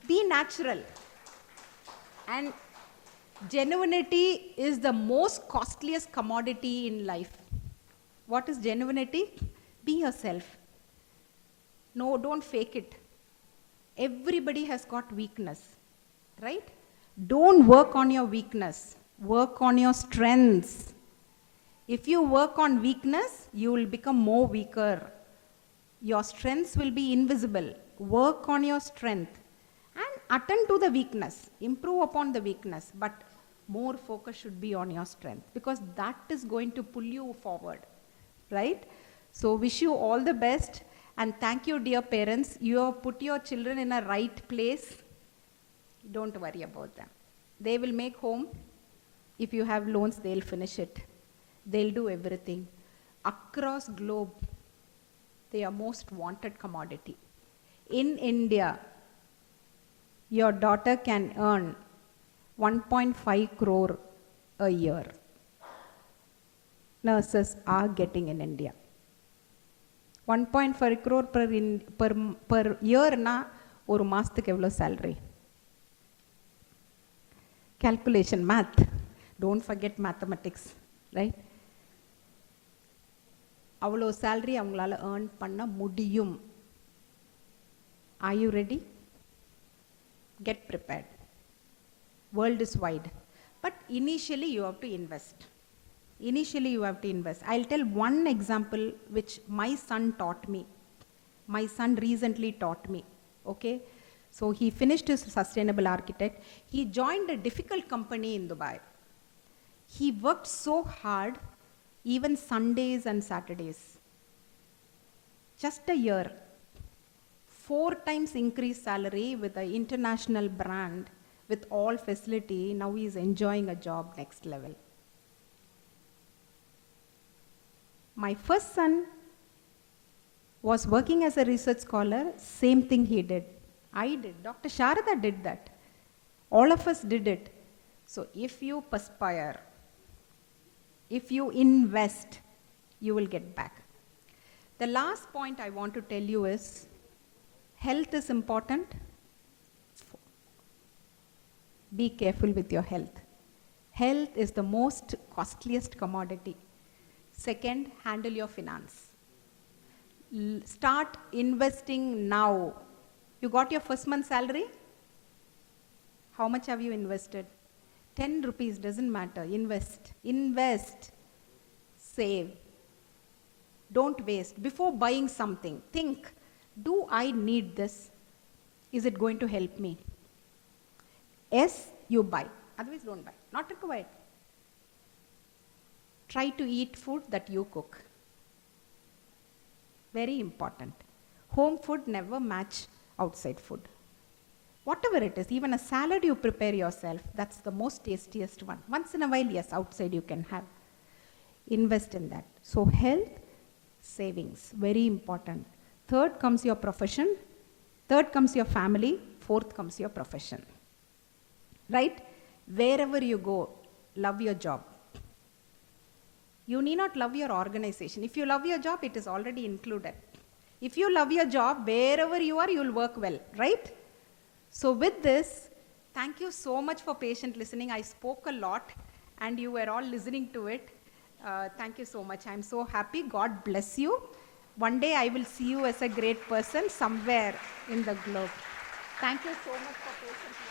Be natural. And genuinity is the most costliest commodity in life. What is genuinity? Be yourself. No, don't fake it. Everybody has got weakness, right? Don't work on your weakness. Work on your strengths. If you work on weakness, you will become more weaker. Your strengths will be invisible. Work on your strength and attend to the weakness. Improve upon the weakness, but more focus should be on your strength because that is going to pull you forward, right? So wish you all the best and thank you, dear parents. You have put your children in a right place. Don't worry about them. They will make home. If you have loans, they'll finish it. They'll do everything. Across globe, they are most wanted commodity. In India, your daughter can earn 1.5 crore a year. Nurses are getting in India. 1.5 crore per year na oru maasthukku evlo salary. Calculation, math. Don't forget mathematics, right? அவ்வளோ salary அவங்களால earn பண்ண முடியும். Are you ready? Get prepared. World is wide. But initially you have to invest. Initially you have to invest. I'll tell one example which my son taught me. My son recently taught me. Okay? So he finished his sustainable architect. He joined a difficult company in Dubai. He worked so hard, even Sundays and Saturdays. Just a year. 4 times increased salary with an international brand, with all facility. Now he is enjoying a job next level. My first son was working as a research scholar, same thing he did. I did, Dr. Sharada did that. All of us did it. So if you perspire, if you invest, you will get back. The last point I want to tell you is, health is important. Be careful with your health. Health is the most costliest commodity. Second, handle your finance. Start investing now. You got your first month salary? How much have you invested? 10 rupees, doesn't matter. Invest. Invest. Save. Don't waste. Before buying something, think, do I need this? Is it going to help me? Yes, you buy. Otherwise, don't buy. Not required. Try to eat food that you cook. Very important. Home food never match outside food. Whatever it is, even a salad you prepare yourself, that's the most tastiest one. Once in a while, yes, outside you can have. Invest in that. So health, savings, very important. Third comes your profession. Third comes your family. Fourth comes your profession. Right? Wherever you go, love your job. You need not love your organization. If you love your job, it is already included. If you love your job, wherever you are, you'll work well, right? So with this, thank you so much for patient listening. I spoke a lot and you were all listening to it. Thank you so much. I'm so happy. God bless you. One day I will see you as a great person somewhere in the globe. Thank you so much for patient listening.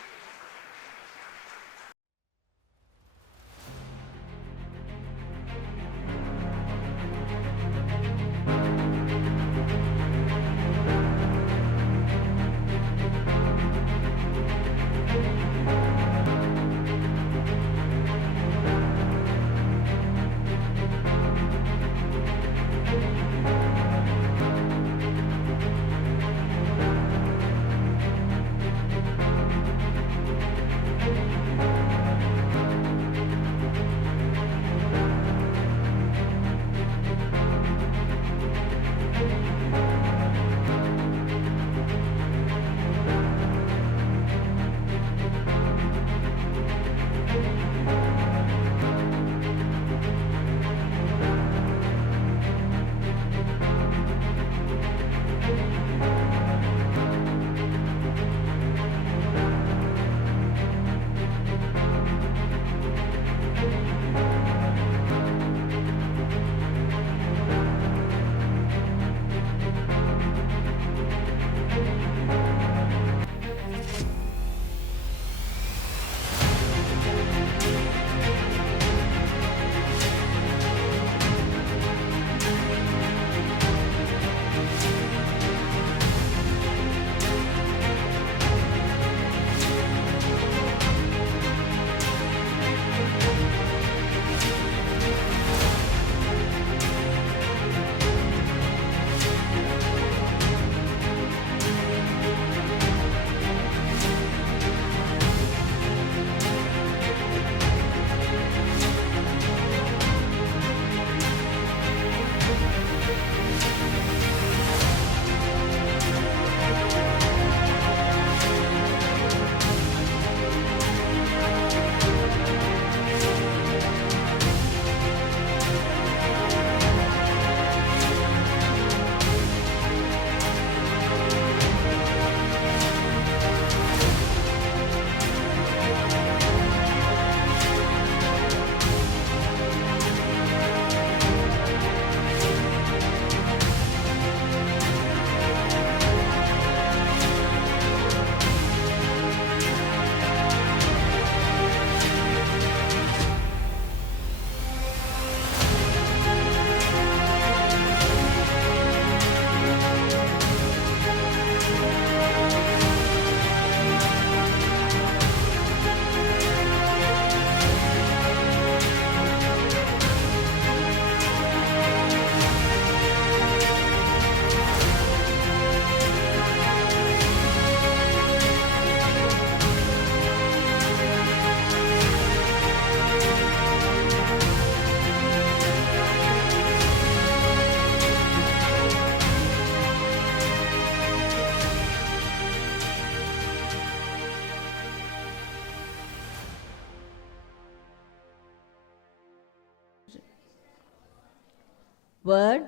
word,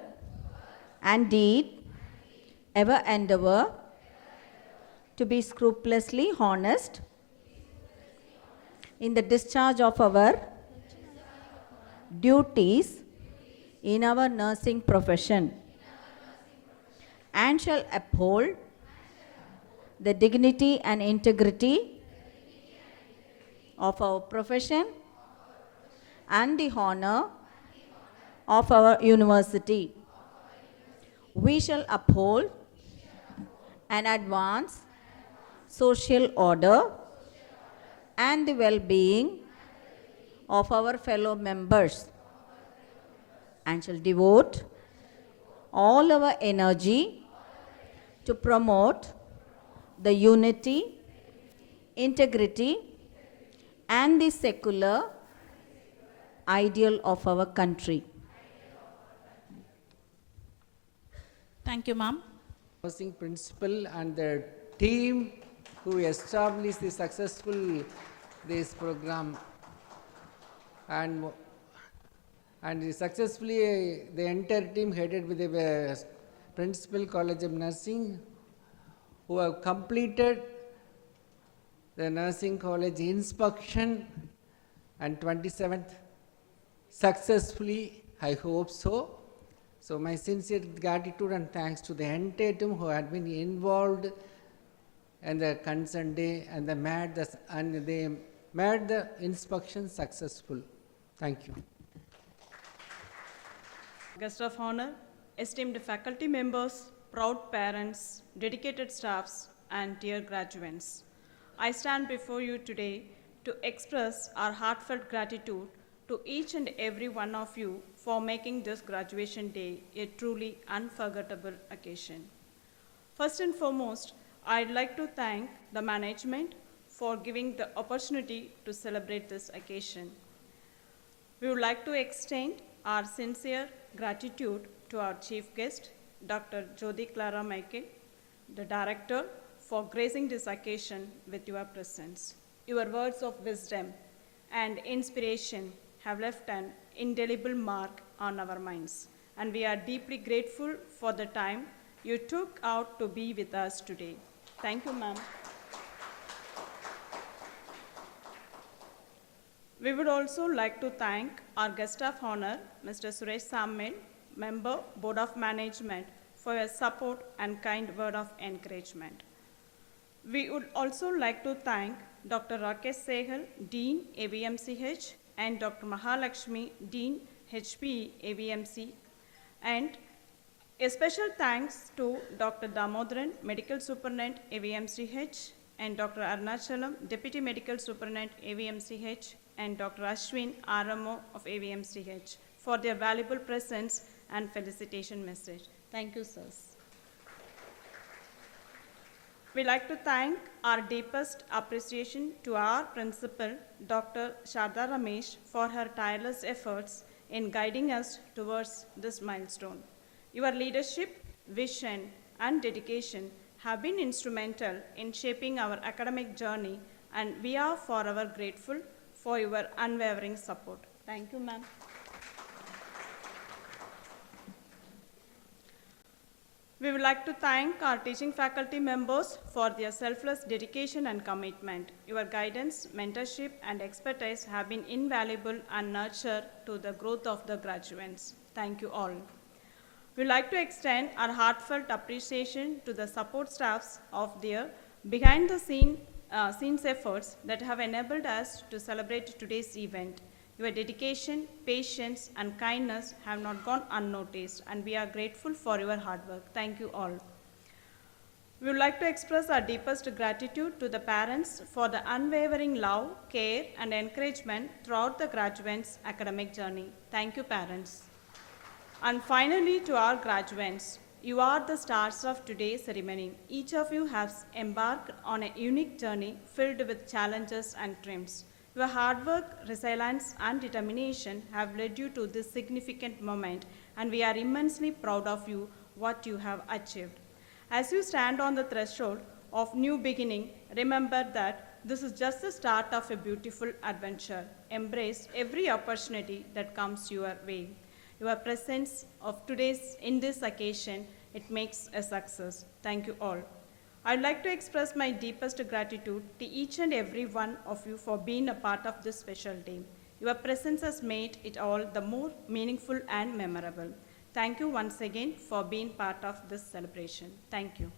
and deed ever endeavor to be scrupulously honest in the discharge of our duties in our nursing profession, and shall uphold the dignity and integrity of our profession and the honor of our university. We shall uphold and advance social order and the well-being of our fellow members, and shall devote all our energy to promote the unity, integrity, and the secular ideal of our country. Thank you, ma'am. Nursing principal and the team who established the successful this program, and successfully the entire team headed with the principal College of Nursing, who have completed the nursing college inspection and 27th successfully, I hope so. So my sincere gratitude and thanks to the entire team who had been involved in the concerned day, and they made the inspection successful. Thank you. Guest of honor, esteemed faculty members, proud parents, dedicated staffs, and dear graduates. I stand before you today to express our heartfelt gratitude to each and every one of you for making this graduation day a truly unforgettable occasion. First and foremost, I'd like to thank the management for giving the opportunity to celebrate this occasion. We would like to extend our sincere gratitude to our chief guest, Dr. Jyoti Clara Michael, the director, for gracing this occasion with your presence. Your words of wisdom and inspiration have left an indelible mark on our minds, and we are deeply grateful for the time you took out to be with us today. Thank you, ma'am. We would also like to thank our guest of honor, Mr. Suresh Sammel, Member, Board of Management, for your support and kind word of encouragement. We would also like to thank Dr. Rakesh Sehal, Dean, AVMCH, and Dr. Mahalakshmi, Dean, HPE, AVMC, and a special thanks to Dr. Damodaran, Medical Superintendent, AVMCH, and Dr. Arunachalam, Deputy Medical Superintendent, AVMCH, and Dr. Ashwin, RMO of AVMCH, for their valuable presence and felicitation message. Thank you, sirs. We'd like to thank our deepest appreciation to our principal, Dr. Sharda Ramesh, for her tireless efforts in guiding us towards this milestone. Your leadership, vision, and dedication have been instrumental in shaping our academic journey, and we are forever grateful for your unwavering support. Thank you, ma'am. We would like to thank our teaching faculty members for their selfless dedication and commitment. Your guidance, mentorship, and expertise have been invaluable and nurture to the growth of the graduates. Thank you all. We would like to extend our heartfelt appreciation to the support staffs of their behind-the-scenes efforts that have enabled us to celebrate today's event. Your dedication, patience, and kindness have not gone unnoticed, and we are grateful for your hard work. Thank you all. We would like to express our deepest gratitude to the parents for the unwavering love, care, and encouragement throughout the graduates' academic journey. Thank you, parents. And finally, to our graduates, you are the stars of today's ceremony. Each of you has embarked on a unique journey filled with challenges and dreams. Your hard work, resilience, and determination have led you to this significant moment, and we are immensely proud of you, what you have achieved. As you stand on the threshold of new beginning, remember that this is just the start of a beautiful adventure. Embrace every opportunity that comes your way. Your presence of today's in this occasion, it makes a success. Thank you all. I'd like to express my deepest gratitude to each and every one of you for being a part of this special day. Your presence has made it all the more meaningful and memorable. Thank you once again for being part of this celebration. Thank you.